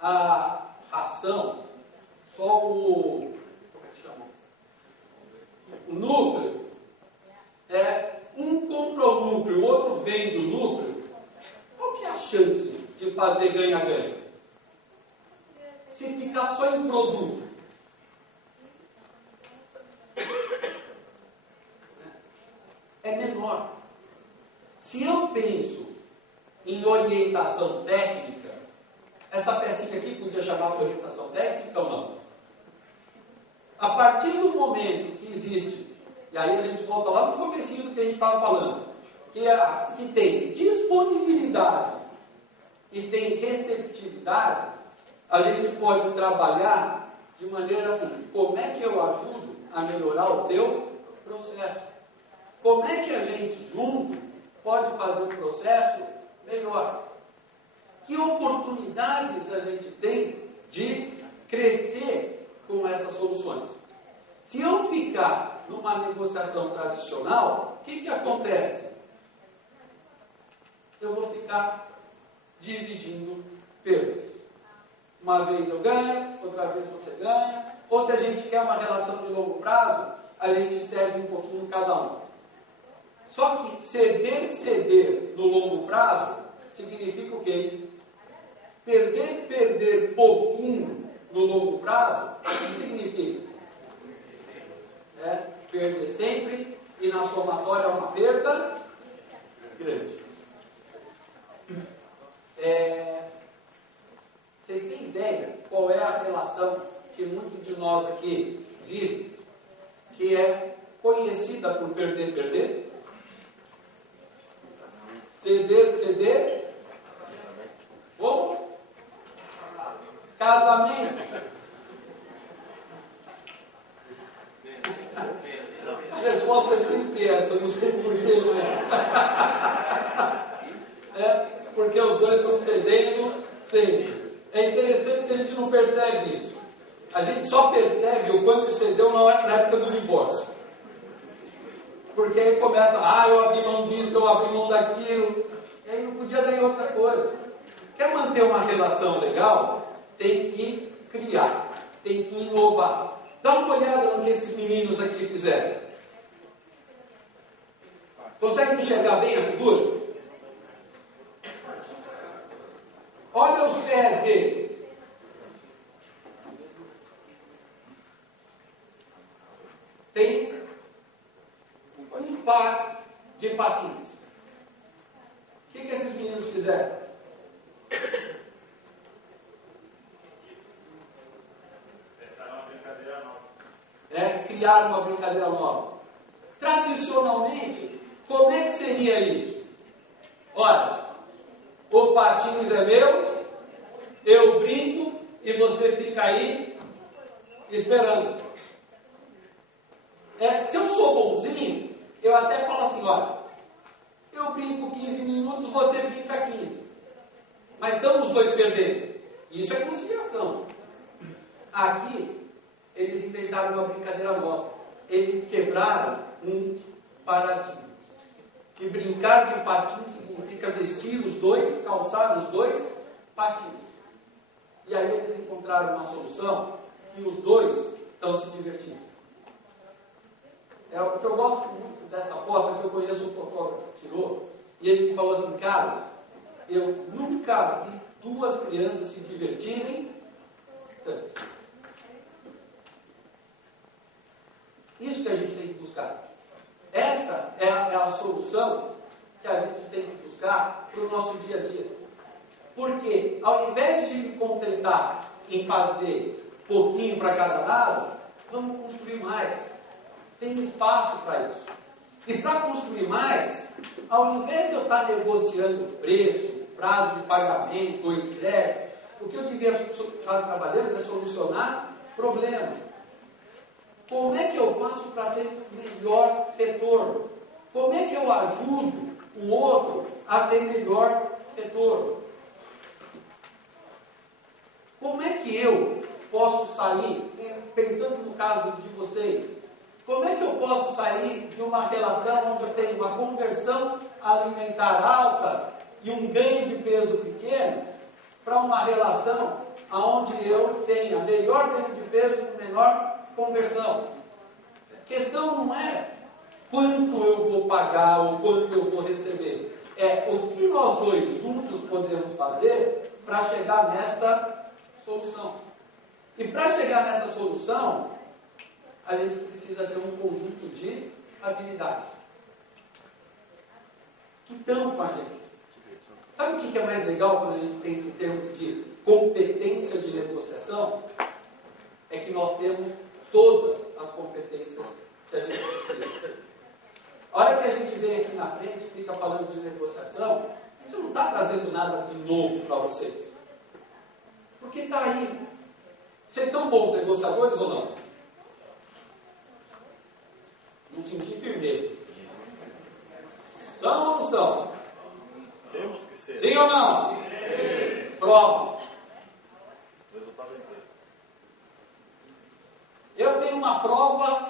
a ração, só o núcleo, um compra o núcleo, o outro vende o núcleo, qual que é a chance de fazer ganha-ganha? Se ficar só em produto. É menor. Se eu penso em orientação técnica, essa pecinha aqui podia chamar de orientação técnica ou não? A partir do momento que existe, e aí a gente volta lá no comecinho do que a gente estava falando, que tem disponibilidade e tem receptividade, a gente pode trabalhar de maneira assim, como é que eu ajudo a melhorar o teu processo? Como é que a gente junto pode fazer um processo melhor? Que oportunidades a gente tem de crescer com essas soluções? Se eu ficar numa negociação tradicional, o que acontece? Eu vou ficar dividindo perdas. Uma vez eu ganho, outra vez você ganha. Ou se a gente quer uma relação de longo prazo, a gente cede um pouquinho cada um. Só que ceder no longo prazo significa o quê? Perder pouquinho no longo prazo, o que significa? Perder sempre e na somatória é uma perda grande. Vocês têm ideia qual é a relação que muitos de nós aqui vivem que é conhecida por perder, perder? Ceder, ceder? Como? Casamento. A resposta é sempre essa, não sei porquê, mas... porque os dois estão cedendo sempre. É interessante que a gente não percebe isso. A gente só percebe o quanto cedeu na época do divórcio. Porque aí começa, eu abri mão disso, eu abri mão daquilo. E aí não podia dar em outra coisa. Quer manter uma relação legal? Tem que criar, tem que inovar. Dá uma olhada no que esses meninos aqui fizeram. Consegue enxergar bem a figura? Olha os pés deles. Tem um par de patins. O que esses meninos fizeram? Criaram uma brincadeira nova. Tradicionalmente, como é que seria isso? Olha, o patins é meu, eu brinco e você fica aí esperando. Se eu sou bonzinho, eu até falo assim, olha, eu brinco 15 minutos, você brinca 15. Mas estamos os dois perdendo. Isso é conciliação. Aqui, eles inventaram uma brincadeira nova. Eles quebraram um paradigma. Que brincar de patins significa vestir os dois, calçar os dois patins. E aí eles encontraram uma solução e os dois estão se divertindo. O que eu gosto muito dessa foto, que eu conheço um fotógrafo que tirou, e ele me falou assim, Carlos, eu nunca vi duas crianças se divertirem tanto. Isso que a gente tem que buscar. Essa é a solução que a gente tem que buscar para o nosso dia a dia. Porque, ao invés de me contentar em fazer pouquinho para cada lado, vamos construir mais. Tem espaço para isso. E para construir mais, ao invés de eu estar negociando preço, prazo de pagamento ou entrega, o que eu devia estar trabalhando é solucionar problema. Como é que eu faço para ter melhor retorno? Como é que eu ajudo o outro a ter melhor retorno? Como é que eu posso sair, pensando no caso de vocês, como é que eu posso sair de uma relação onde eu tenho uma conversão alimentar alta e um ganho de peso pequeno, para uma relação onde eu tenha melhor ganho de peso com menor conversão? A questão não é quanto eu vou pagar ou quanto eu vou receber. É o que nós dois juntos podemos fazer para chegar nessa solução. E para chegar nessa solução, a gente precisa ter um conjunto de habilidades que estão com a gente. Sabe o que é mais legal quando a gente pensa em termos de competência de negociação? É que nós temos todas as competências que a gente precisa. A hora que a gente vem aqui na frente e fica falando de negociação, a gente não está trazendo nada de novo para vocês. Porque está aí. Vocês são bons negociadores ou não? Não senti firmeza. São ou não são? Temos que ser. Sim ou não? Sim. Prova. Resultado inteiro. Eu tenho uma prova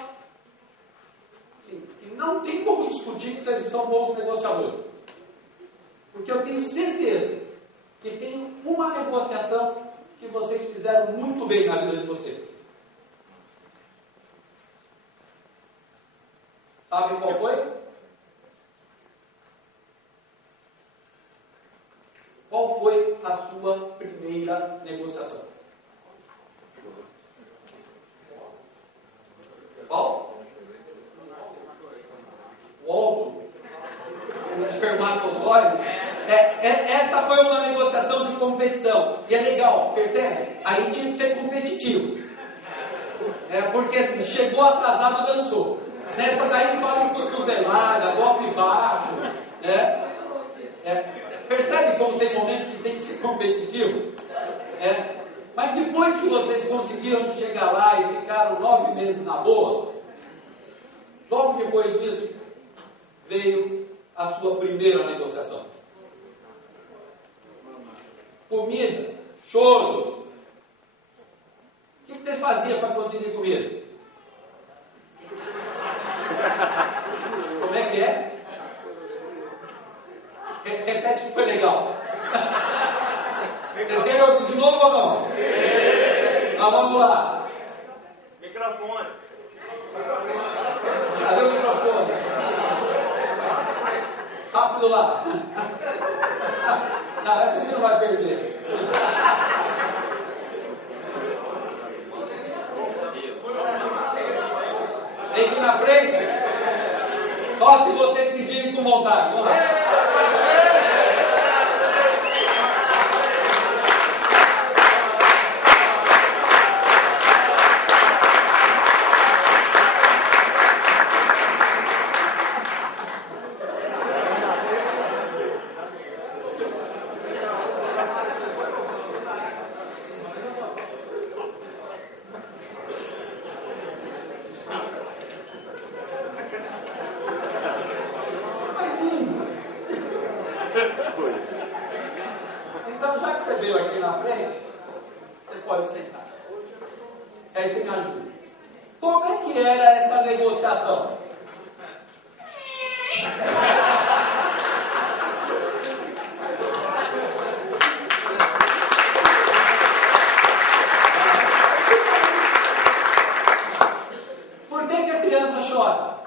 que não tem como discutir que vocês são bons negociadores. Porque eu tenho certeza que tem uma negociação que vocês fizeram muito bem na vida de vocês. Sabe qual foi? Qual foi a sua primeira negociação? Qual? O óvulo? O espermatozoide? Essa foi uma negociação de competição. E é legal, percebe? Aí tinha que ser competitivo. Porque assim, chegou atrasado, dançou. Nessa daí fala em cotovelada, golpe baixo. Percebe como tem momentos que tem que ser competitivo? Mas depois que vocês conseguiram chegar lá e ficaram 9 meses na boa, logo depois disso, veio a sua primeira negociação. Comida, choro. O que vocês faziam para conseguir comida? Como é que é? Repete que foi legal. Vocês querem ouvir de novo ou não? Então vamos lá. Microfone. Cadê o microfone? Rápido lá. Não, essa a gente não vai perder. Vem aqui na frente. Só se vocês pedirem com vontade. Vamos lá. Então, já que você veio aqui na frente, você pode sentar. Aí você me ajuda. Como é que era essa negociação? Por que a criança chora?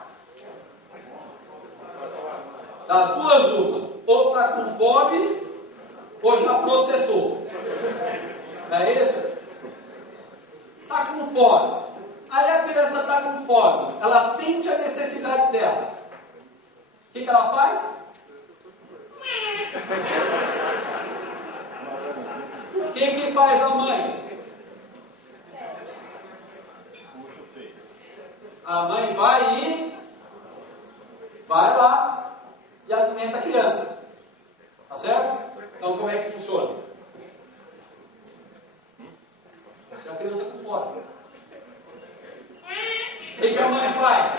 Das duas, uma. Ou está com fome, ou já processou. Não é isso? Está com fome. Aí a criança está com fome. Ela sente a necessidade dela. O que ela faz? O que faz a mãe? A mãe vai lá e alimenta a criança. Tá certo? Então como é que funciona? Se a criança com fome. O que a mãe faz?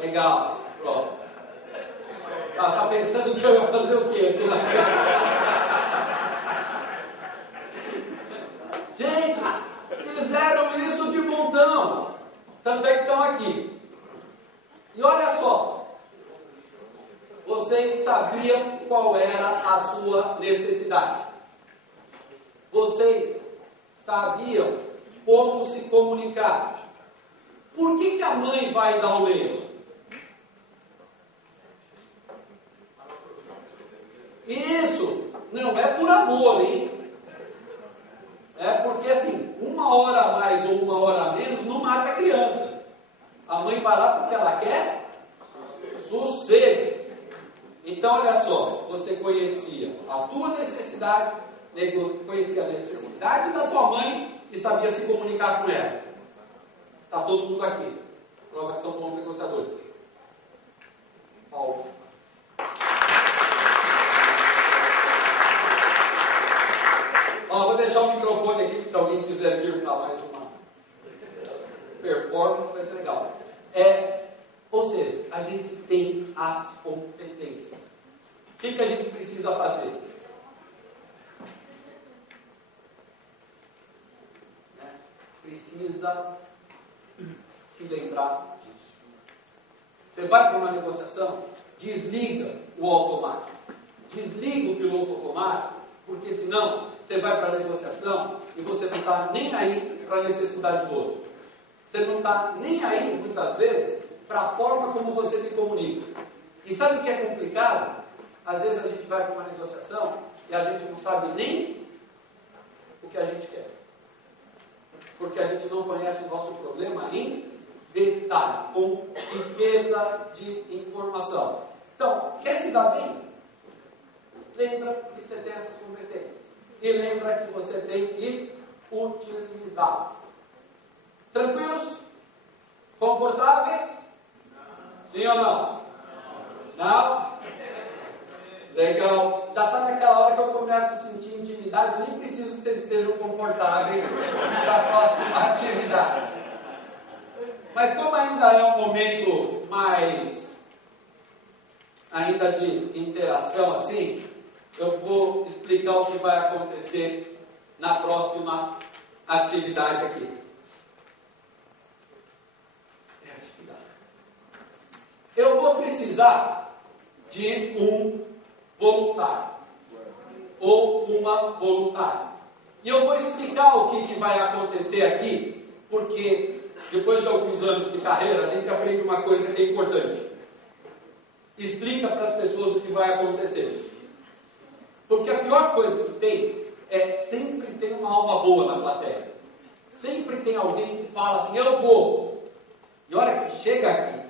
Legal, pronto. Tá pensando que eu ia fazer o quê aqui na frente? Gente, fizeram isso de montão. Tanto é que estão aqui. E olha só. Vocês sabiam qual era a sua necessidade. Vocês sabiam como se comunicar. Por que a mãe vai dar o leite? Isso não é por amor, hein? É porque assim, 1 hora a mais ou 1 hora a menos não mata a criança. A mãe vai lá porque ela quer sossego. Então olha só, você conhecia a tua necessidade, conhecia a necessidade da tua mãe e sabia se comunicar com ela. Está todo mundo aqui. Prova que são bons negociadores. Paulo. Vou deixar o microfone aqui, se alguém quiser vir para mais uma performance, vai ser legal. Ou seja, a gente tem as competências. O que a gente precisa fazer? Precisa se lembrar disso. Você vai para uma negociação, desliga o automático. Desliga o piloto automático, porque senão você vai para a negociação e você não está nem aí para a necessidade do outro. Você não está nem aí, muitas vezes, para a forma como você se comunica. E sabe o que é complicado? Às vezes a gente vai para uma negociação e a gente não sabe nem o que a gente quer. Porque a gente não conhece o nosso problema em detalhe, com riqueza de informação. Então, quer se dar bem? Lembra que você tem essas competências. E lembra que você tem que utilizados. Tranquilos? Confortáveis? Sim ou não? Não? Legal. Já está naquela hora que eu começo a sentir intimidade, nem preciso que vocês estejam confortáveis para a próxima atividade. Mas como ainda é um momento mais ainda de interação assim, eu vou explicar o que vai acontecer na próxima atividade aqui. Eu vou precisar de um voluntário ou uma voluntária. E eu vou explicar o que vai acontecer aqui, porque depois de alguns anos de carreira, a gente aprende uma coisa que é importante. Explica para as pessoas o que vai acontecer. Porque a pior coisa que tem é sempre ter uma alma boa na plateia. Sempre tem alguém que fala assim, eu vou. E a hora que chega aqui,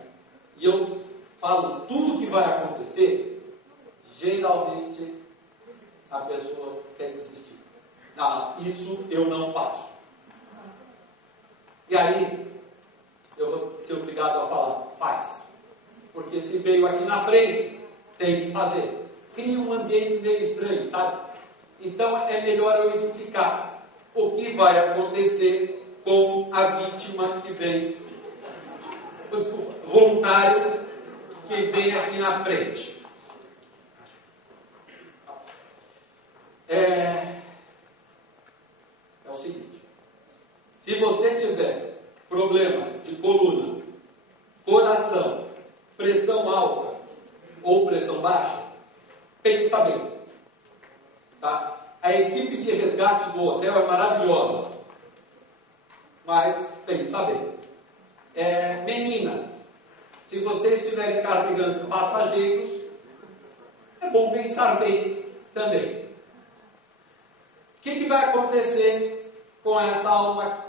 e eu falo tudo o que vai acontecer, geralmente a pessoa quer desistir. Não, isso eu não faço. E aí, eu vou ser obrigado a falar, faz. Porque se veio aqui na frente, tem que fazer. Cria um ambiente meio estranho, sabe? Então é melhor eu explicar o que vai acontecer com a vítima que vem, desculpa, voluntário que vem aqui na frente. É o seguinte, se você tiver problema de coluna, coração, pressão alta ou pressão baixa, pensa bem. Tá? A equipe de resgate do hotel é maravilhosa, mas pensa bem. Meninas, se vocês estiverem carregando passageiros, é bom pensar bem também. O que vai acontecer com essa alma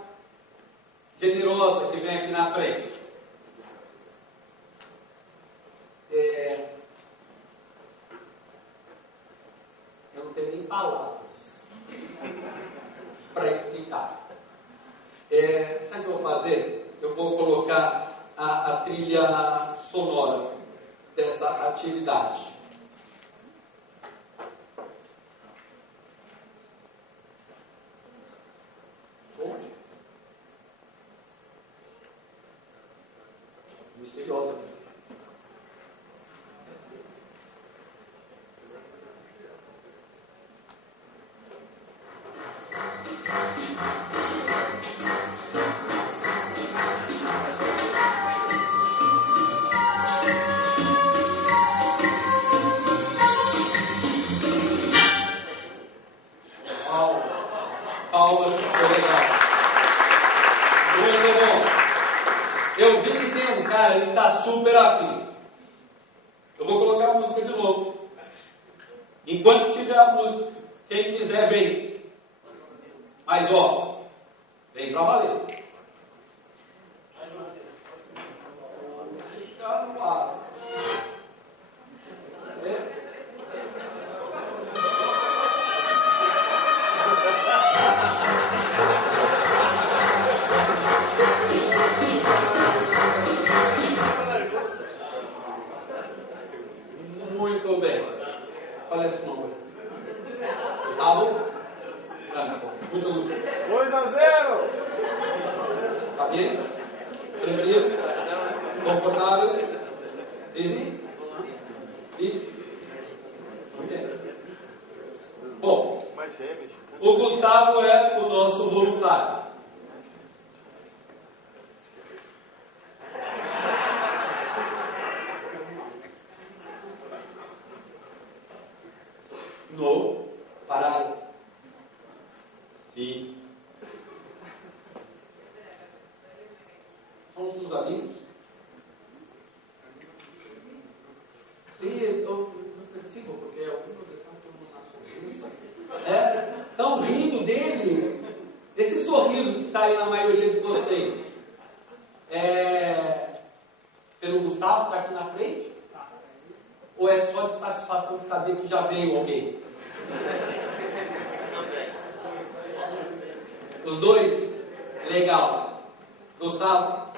generosa que vem aqui na frente? Eu não tenho nem palavras para explicar. Sabe o que eu vou fazer? Eu vou colocar a trilha sonora dessa atividade. Misteriosa. Palmas, foi legal. Muito bom. Eu vi que tem um cara, ele está super afim. Eu vou colocar a música de novo. Enquanto tiver a música, quem quiser vem. Mas ó, vem pra valer. Fica no ar. Muito bem. Qual é esse nome? Gustavo? Muito gusto. 2-0. Está bem? Tranquilo? Confortável? Easy? Isso? Muito bem. Bom, o Gustavo é o nosso voluntário. No, parado. Sim. São os seus amigos? Sim, eu percebo, porque alguns estão tomando na sorriso. Estão rindo dele. Esse sorriso que está aí na maioria de vocês. Pelo Gustavo que está aqui na frente? Ou é só de satisfação de saber que já veio alguém? Os dois? Legal. Gustavo?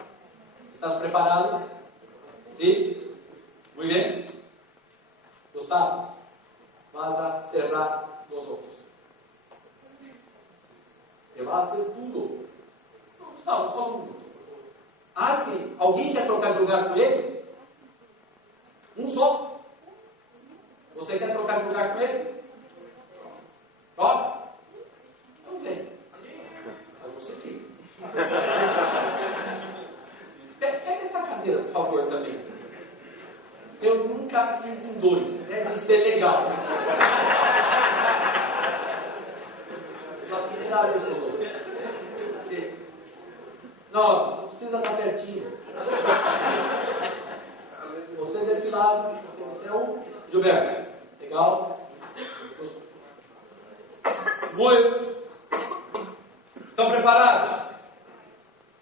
Estás preparado? Sim? Muito bem? Gustavo, vas a cerrar os olhos. E vai a ter tudo. Gustavo, só um minuto. Alguém quer trocar de lugar com ele? Um só. Você quer trocar de lugar com ele? Troca? Então vem. Mas você fica. Pega essa cadeira, por favor, também. Eu nunca fiz em dois. Deve ser legal. Só primeira vez que eu dou. Não precisa estar pertinho. Você desse lado, você é o Gilberto. Legal? Muito. Estão preparados?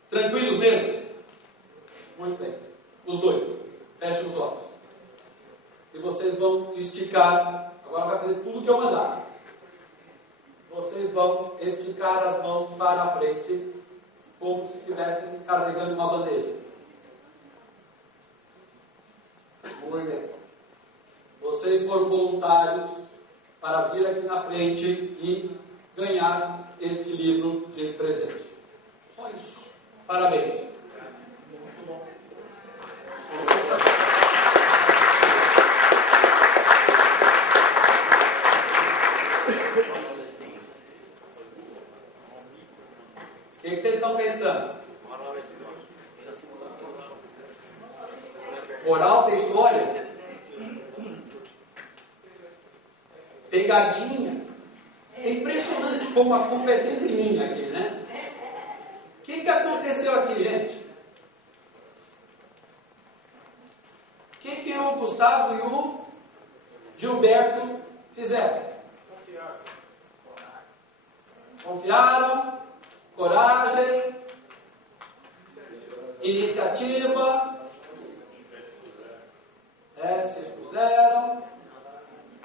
Tranquilos mesmo? Muito bem. Os dois. Fechem os olhos. E vocês vão esticar. Agora vai fazer tudo o que eu mandar. Vocês vão esticar as mãos para a frente, como se estivessem carregando uma bandeja. Muito bem. Vocês foram voluntários para vir aqui na frente e ganhar este livro de presente. Só isso. Parabéns. Muito bom. O que vocês estão pensando? Moral da história? Pegadinha? É impressionante como a culpa é sempre minha aqui, né? O que aconteceu aqui, gente? O que o Gustavo e o Gilberto fizeram? Confiaram, coragem, iniciativa, se expuseram,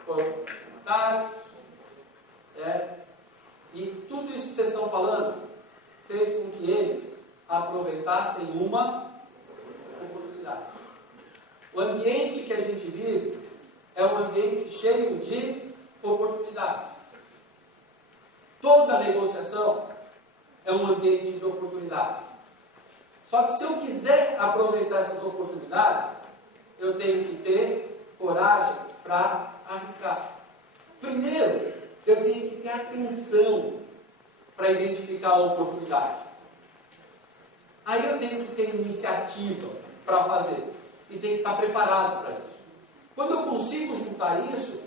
foram voluntários, e tudo isso que vocês estão falando fez com que eles aproveitassem uma oportunidade. O ambiente que a gente vive é um ambiente cheio de oportunidades. Toda negociação é um ambiente de oportunidades. Só que se eu quiser aproveitar essas oportunidades, eu tenho que ter coragem para arriscar. Primeiro, eu tenho que ter atenção para identificar a oportunidade. Aí eu tenho que ter iniciativa para fazer. E tenho que estar preparado para isso. Quando eu consigo juntar isso,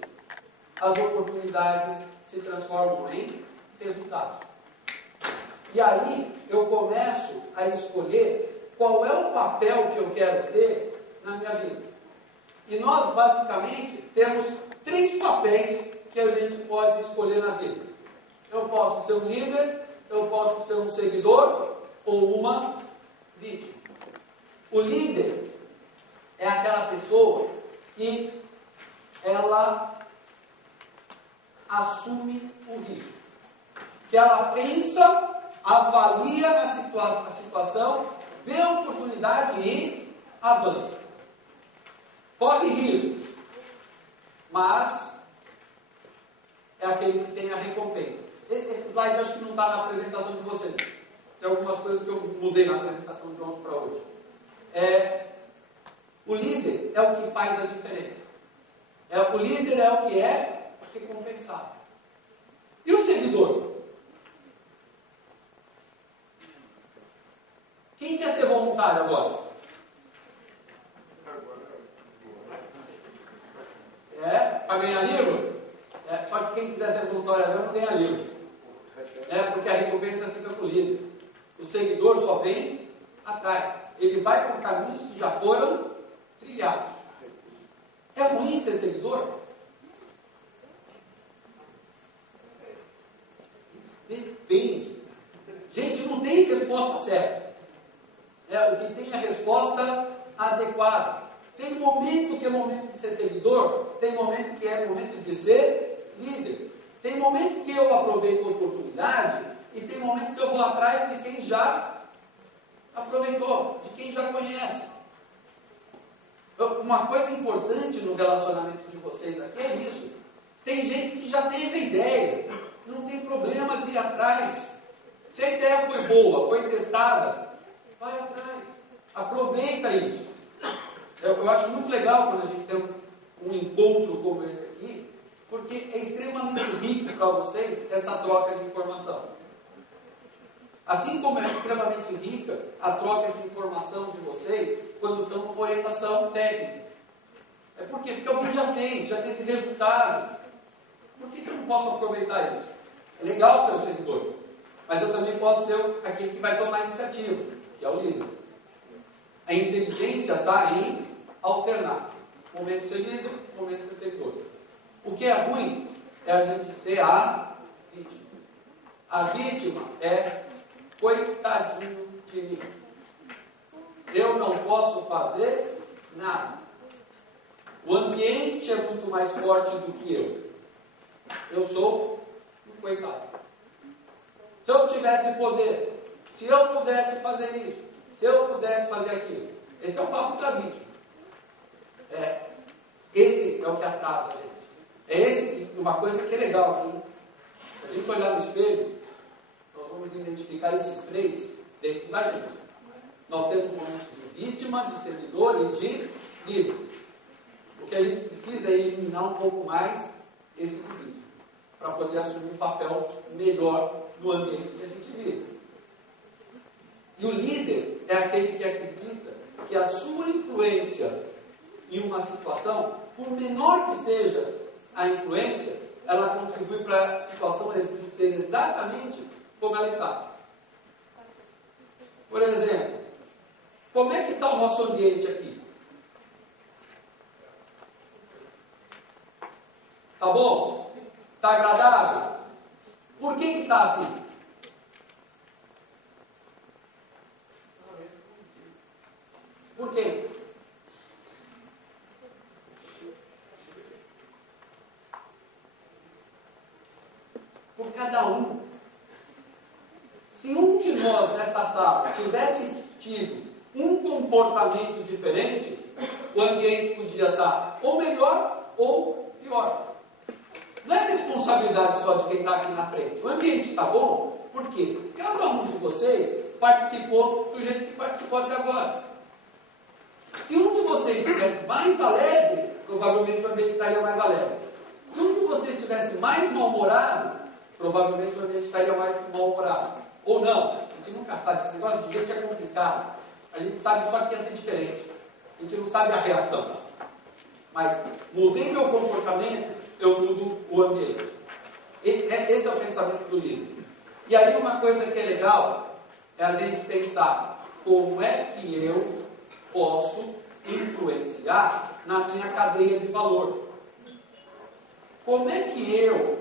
as oportunidades se transformam em resultados. E aí eu começo a escolher qual é o papel que eu quero ter na minha vida. E nós basicamente temos 3 papéis que a gente pode escolher na vida. Eu posso ser um líder, eu posso ser um seguidor ou uma vítima. O líder é aquela pessoa que ela assume o risco. Que ela pensa, avalia a situação, vê a oportunidade e avança. Corre riscos, mas é aquele que tem a recompensa. Esse slide acho que não está na apresentação de vocês. Tem algumas coisas que eu mudei na apresentação de ontem para hoje. O líder é o que faz a diferença. O líder é o que é recompensado. E o seguidor? Quem quer ser voluntário agora? Para ganhar livro? Só que quem quiser ser voluntário agora não ganha livro. Porque a recompensa fica com o líder. O seguidor só vem atrás. Ele vai por caminhos que já foram trilhados. É ruim ser seguidor? Depende. Gente, não tem resposta certa. O que tem a resposta adequada. Tem momento que é momento de ser seguidor, tem momento que é momento de ser líder. Tem momento que eu aproveito a oportunidade e tem momento que eu vou atrás de quem já aproveitou, de quem já conhece. Uma coisa importante no relacionamento de vocês aqui é isso. Tem gente que já teve a ideia, não tem problema de ir atrás. Se a ideia foi boa, foi testada, vai atrás, aproveita isso. Eu acho muito legal quando a gente tem um encontro como esse aqui, porque é extremamente rico para vocês essa troca de informação. Assim como é extremamente rica a troca de informação de vocês quando estão com orientação técnica. É por quê? Porque alguém já fez, já teve resultado. Por que eu não posso aproveitar isso? É legal ser o seguidor, mas eu também posso ser aquele que vai tomar a iniciativa, que é o líder. A inteligência está em alternar. Momento ser líder, momento ser seguidor. O que é ruim é a gente ser a vítima. A vítima é coitadinho de mim. Eu não posso fazer nada. O ambiente é muito mais forte do que eu. Eu sou um coitado. Se eu tivesse poder, se eu pudesse fazer isso, se eu pudesse fazer aquilo. Esse é o papo da vítima. Esse é o que atrasa a gente. Uma coisa que é legal aqui. Se a gente olhar no espelho, nós vamos identificar esses três dentro da gente. Nós temos momentos de vítima, de servidor e de líder. O que a gente precisa é eliminar um pouco mais esse vítima, para poder assumir um papel melhor no ambiente que a gente vive. E o líder é aquele que acredita que a sua influência em uma situação, por menor que seja a influência, ela contribui para a situação ser exatamente como ela está. Por exemplo, como é que está o nosso ambiente aqui? Tá bom? Está agradável? Por que está assim? Por quê? Por cada um. Se um de nós nessa sala tivesse tido um comportamento diferente, o ambiente podia estar ou melhor ou pior. Não é responsabilidade só de quem está aqui na frente. O ambiente está bom porque cada um de vocês participou do jeito que participou até agora. Se um de vocês estivesse mais alegre, provavelmente o ambiente estaria mais alegre. Se um de vocês estivesse mais mal-humorado, provavelmente o ambiente estaria mais mal-humorado. Ou não. A gente nunca sabe. Esse negócio de gente é complicado. A gente sabe só que ia ser diferente. A gente não sabe a reação. Mas, mudei meu comportamento, eu mudo o ambiente. Esse é o pensamento do líder. E aí uma coisa que é legal é a gente pensar como é que eu posso influenciar na minha cadeia de valor. Como é que eu,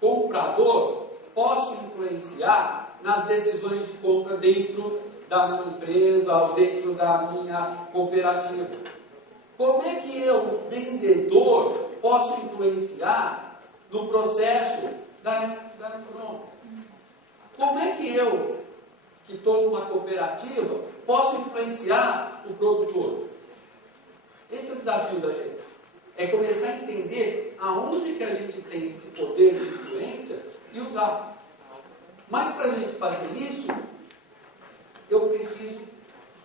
comprador, posso influenciar nas decisões de compra dentro da minha empresa ou dentro da minha cooperativa? Como é que eu, vendedor, posso influenciar no processo da econômica? Como é que eu, que estou numa cooperativa, posso influenciar o produtor? Esse é o desafio da gente. É começar a entender aonde que a gente tem esse poder de influência e usar. Mas para a gente fazer isso, eu preciso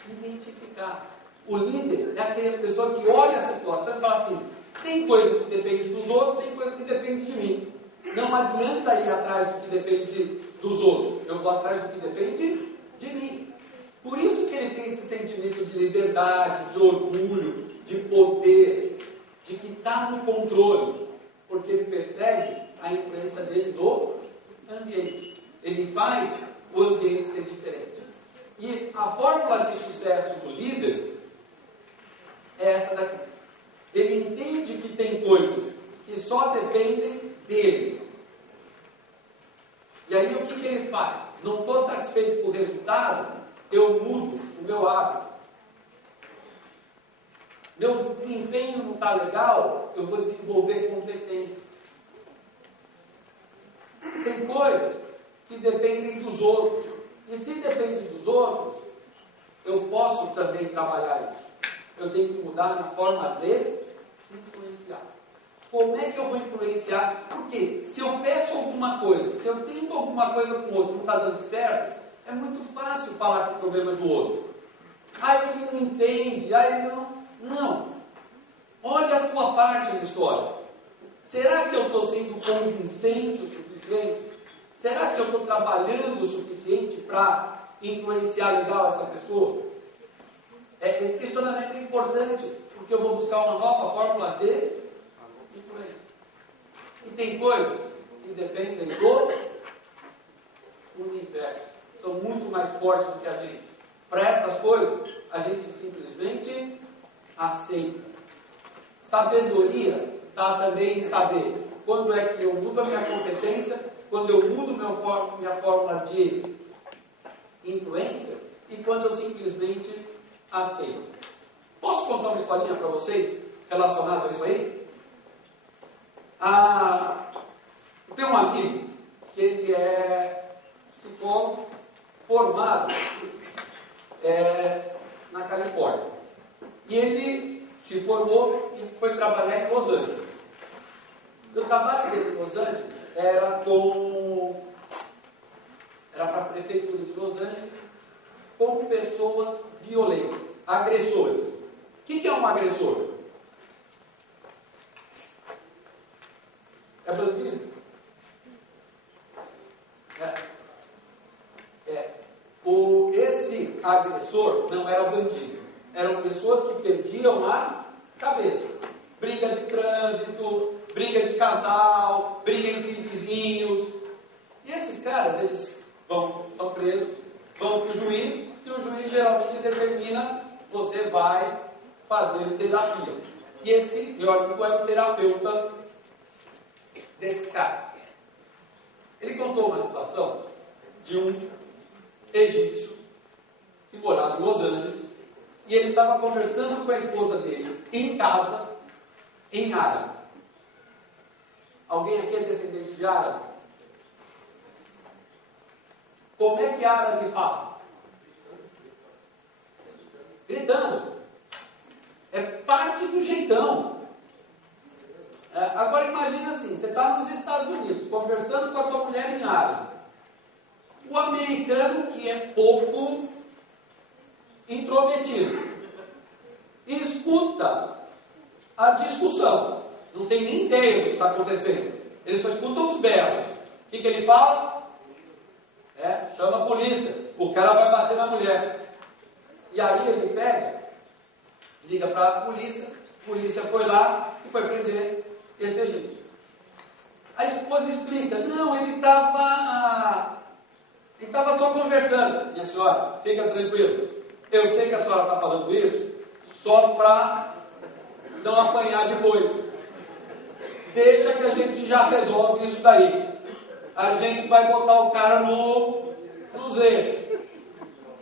identificar. O líder é aquela pessoa que olha a situação e fala assim, tem coisa que depende dos outros, tem coisa que depende de mim. Não adianta ir atrás do que depende dos outros. Eu vou atrás do que depende de mim. Por isso que ele tem esse sentimento de liberdade, de orgulho, de poder, de que está no controle. Porque ele percebe a influência dele no ambiente. Ele faz o ambiente ser diferente. E a fórmula de sucesso do líder é essa daqui. Ele entende que tem coisas que só dependem dele. E aí o que ele faz? Não estou satisfeito com o resultado, eu mudo o meu hábito. Meu desempenho não está legal, eu vou desenvolver competências. Tem coisas que dependem dos outros. E se depende dos outros, eu posso também trabalhar isso. Eu tenho que mudar na forma de influenciar. Como é que eu vou influenciar? Porque se eu peço alguma coisa, se eu tento alguma coisa com o outro e não está dando certo, é muito fácil falar que o problema é do outro. Ele não entende, ele não... Não. Olha a tua parte na história. Será que eu estou sendo convincente o suficiente? Será que eu estou trabalhando o suficiente para influenciar legal essa pessoa? Esse questionamento é importante, porque eu vou buscar uma nova fórmula de influência. E tem coisas que dependem do universo. São muito mais fortes do que a gente. Para essas coisas, a gente simplesmente aceita. Sabedoria está também em saber quando é que eu mudo a minha competência, quando eu mudo minha fórmula de influência e quando eu simplesmente aceito. Posso contar uma historinha para vocês relacionada a isso aí? Eu tenho um amigo que ele é psicólogo formado na Califórnia. E ele se formou e foi trabalhar em Los Angeles. O trabalho dele em Los Angeles era para a prefeitura de Los Angeles com pessoas violentas, agressores. O que é um agressor? É bandido? Esse agressor não era bandido. Eram pessoas que perdiam a cabeça. Briga de trânsito, briga de casal, briga entre vizinhos. E esses caras, eles são presos, vão para o juiz, e o juiz geralmente determina: você vai fazer terapia. E esse meu amigo era o terapeuta desses caras. Ele contou uma situação de um egípcio que morava em Los Angeles, e ele estava conversando com a esposa dele em casa, em árabe. Alguém aqui é descendente de árabe? Como é que árabe fala? Gritando. É parte do jeitão. Agora imagina assim, você está nos Estados Unidos, conversando com a tua mulher em árabe. O americano, que é pouco intrometido, escuta a discussão, não tem nem ideia do que está acontecendo, ele só escuta os berros. O que ele fala? Chama a polícia, o cara vai bater na mulher. E aí ele pega, liga para a polícia foi lá e foi prender esse egípcio. A esposa explica: não, ele estava só conversando. Minha senhora, fica tranquila, eu sei que a senhora está falando isso só para não apanhar depois. Deixa que a gente já resolve isso daí. A gente vai botar o cara nos eixos.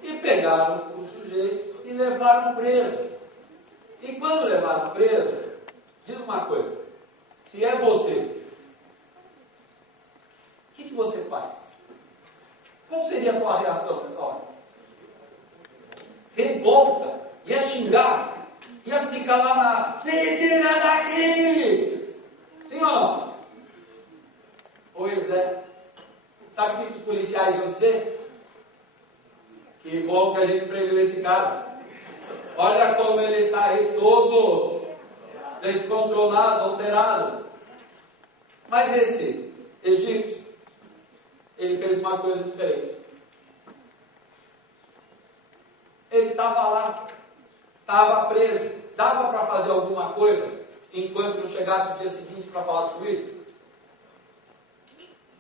E pegaram o sujeito e levaram preso. E quando levaram preso, diz uma coisa: se é você, o que você faz? Qual seria a tua reação nessa hora? Revolta, ia xingar, ia ficar lá me tira daqui! Sim ou não? Pois é. Sabe o que os policiais vão dizer? Que bom que a gente prendeu esse cara. Olha como ele está aí todo descontrolado, alterado. Mas esse egípcio, ele fez uma coisa diferente. Ele estava lá, estava preso. Dava para fazer alguma coisa enquanto não chegasse o dia seguinte para falar do juiz?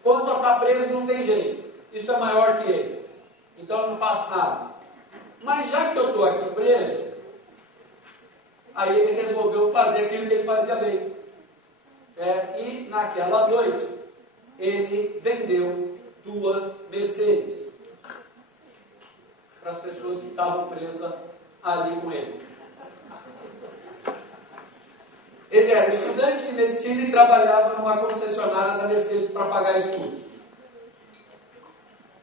Quanto a estar preso, não tem jeito. Isso é maior que ele. Então eu não faço nada. Mas já que eu estou aqui preso, aí ele resolveu fazer aquilo que ele fazia bem. E naquela noite, ele vendeu 2 Mercedes para as pessoas que estavam presas ali com ele. Ele era estudante de medicina e trabalhava numa concessionária da Mercedes para pagar estudos.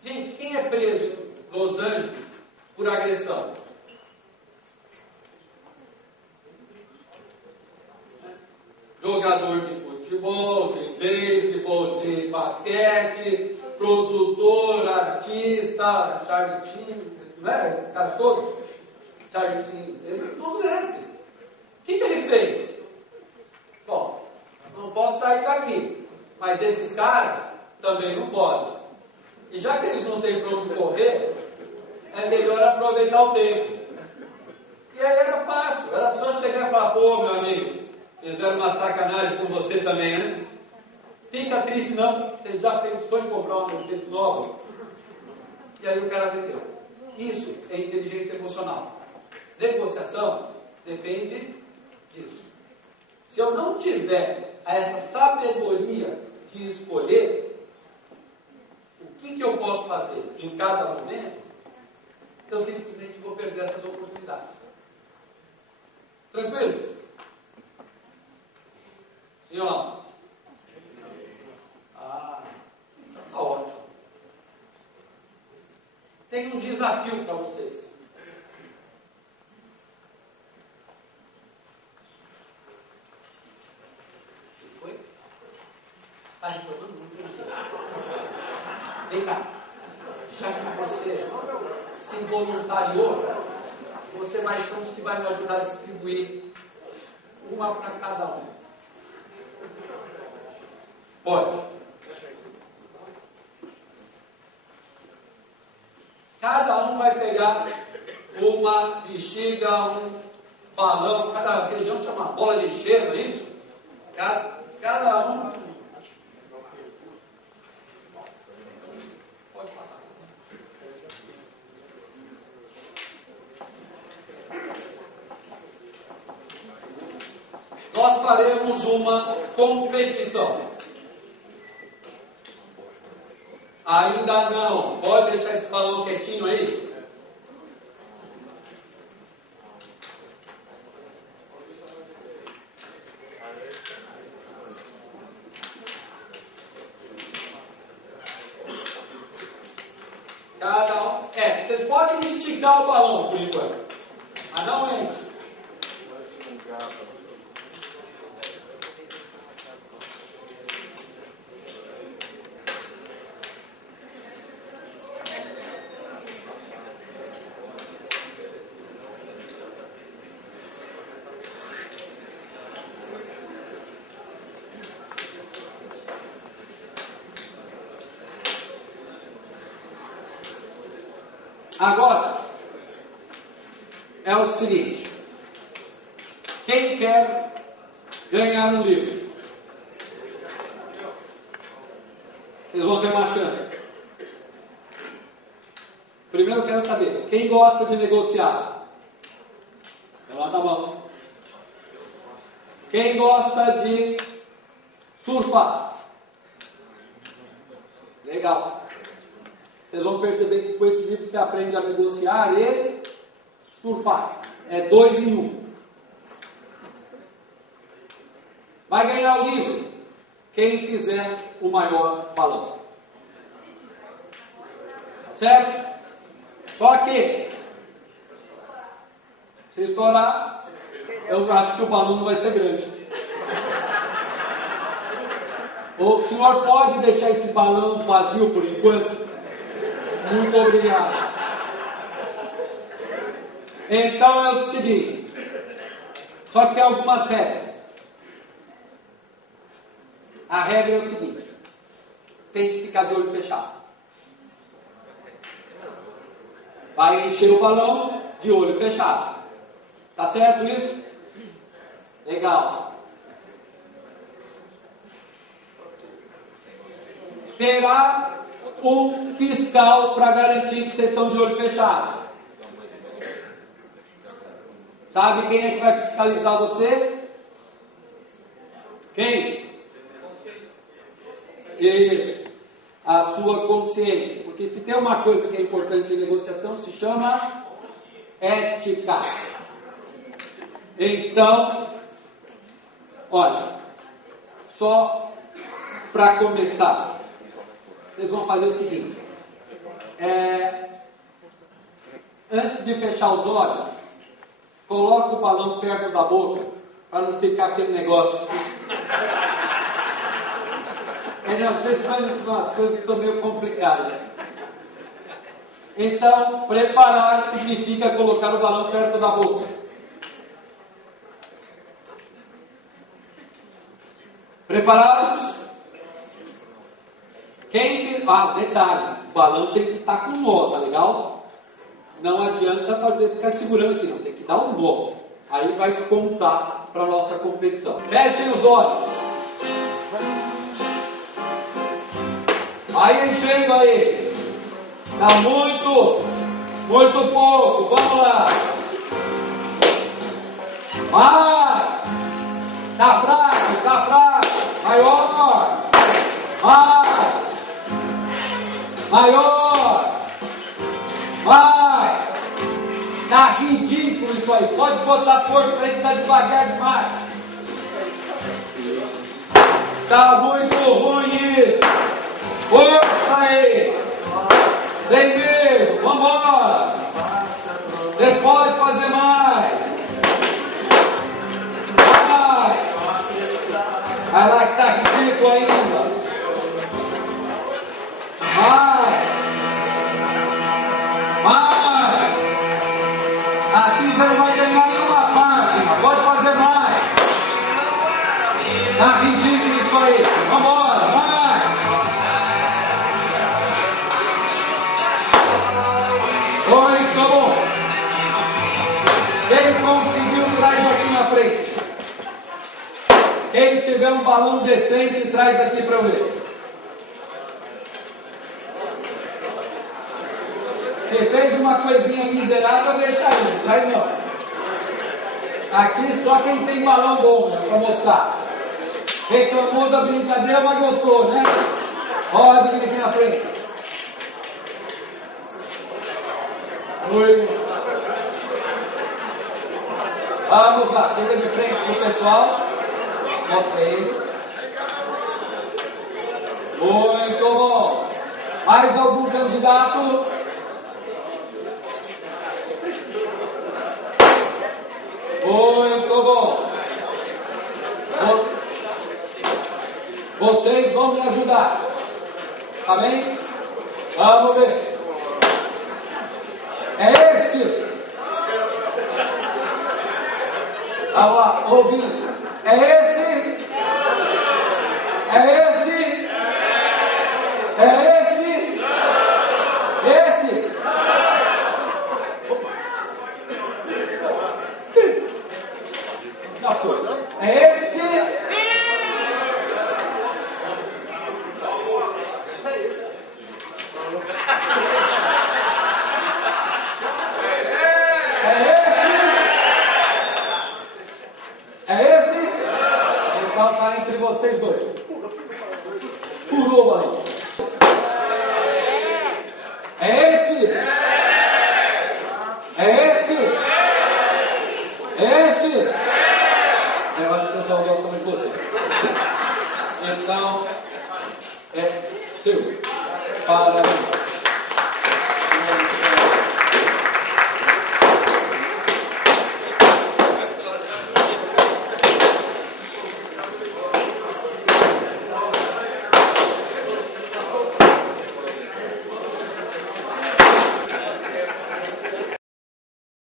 Gente, quem é preso em Los Angeles por agressão? Jogador de futebol, de beisebol, de basquete, produtor, artista, Charlie Sheen, não é? Esses caras todos? Charlie Sheen, todos esses. O que ele fez? Bom, não posso sair daqui, mas esses caras também não podem. E já que eles não têm para onde correr, é melhor aproveitar o tempo. E aí era fácil, era só chegar e falar, pô, meu amigo, fizeram uma sacanagem com você também, né? Fica triste não, você já pensou em comprar uma Mercedes nova? E aí o cara vendeu. Isso é inteligência emocional. Negociação depende disso. Se eu não tiver essa sabedoria de escolher o que eu posso fazer em cada momento, eu simplesmente vou perder essas oportunidades. Tranquilos? Sim ou não? Tá ótimo. Tem um desafio para vocês. O que foi? Está reclamando muito. Vem cá. Já que você se voluntariou, você vai ser um que vai me ajudar a distribuir uma para cada um. Pode. Cada um vai pegar uma bexiga, um balão, cada região chama bola de enxerga, é isso? Cada um. Pode passar. Nós faremos uma competição. Ainda não. Pode deixar esse balão quietinho aí? Cada um. Vocês podem esticar o balão por enquanto. Mas não enche. Agora, é o seguinte, quem quer ganhar um livro? Vocês vão ter uma chance. Primeiro eu quero saber, quem gosta de negociar? Levanta a mão. Quem gosta de surfar? Legal. Vocês vão perceber que com esse livro você aprende a negociar e surfar. É 2 em 1. Vai ganhar o livro quem fizer o maior balão. Certo? Só que, se estourar, eu acho que o balão não vai ser grande. O senhor pode deixar esse balão vazio por enquanto? Muito obrigado. Então é o seguinte, só que tem algumas regras. A regra é o seguinte, tem que ficar de olho fechado. Vai encher o balão de olho fechado. Tá certo isso? Legal. Terá um fiscal para garantir que vocês estão de olho fechado. Sabe quem é que vai fiscalizar você? Quem? Isso. A sua consciência. Porque se tem uma coisa que é importante em negociação, se chama ética. Então, olha, só para começar, vocês vão fazer o seguinte: Antes de fechar os olhos, coloca o balão perto da boca, para não ficar aquele negócio assim. Principalmente umas coisas que são meio complicadas. Então, preparar significa colocar o balão perto da boca. Preparados? Detalhe, o balão tem que estar com nó, tá legal? Não adianta ficar segurando aqui, não, tem que dar um nó. Aí vai contar para a nossa competição. Fechem os olhos. Aí enchendo aí. Tá muito pouco. Vamos lá. Vai. Tá fraco. Maior. Vai. Maior. Vai. Tá ridículo isso aí. Pode botar força para ele estar devagar demais. Tá muito ruim isso. Força aí. Sem medo. Vambora. Você pode fazer mais. Vai lá que tá ridículo ainda. Vai. Assim você não vai ganhar nenhuma página. Pode fazer mais. Tá ridículo isso aí. Vambora, vai. Oi, tá bom. Quem conseguiu, traz aqui na frente. Quem tiver um balão decente, traz aqui para eu ver. Você fez uma coisinha miserável, deixa aí, traz não. Aqui só quem tem balão bom, né, para mostrar. Reclamou da brincadeira, mas gostou, né? Roda aqui na frente. Oi. Vamos lá, fica de frente pro pessoal. Mostra ele. Muito bom. Mais algum candidato? Muito bom. Vocês vão me ajudar. Tá bem? Vamos ver. É este. Vamos lá, ouvindo. É esse? É esse? É esse? Esse? Não foi. É esse? Então tá entre vocês dois. Pulou, mano. É esse? É esse? É esse? Eu acho que o pessoal gosta muito de você. Então, é seu. Parabéns.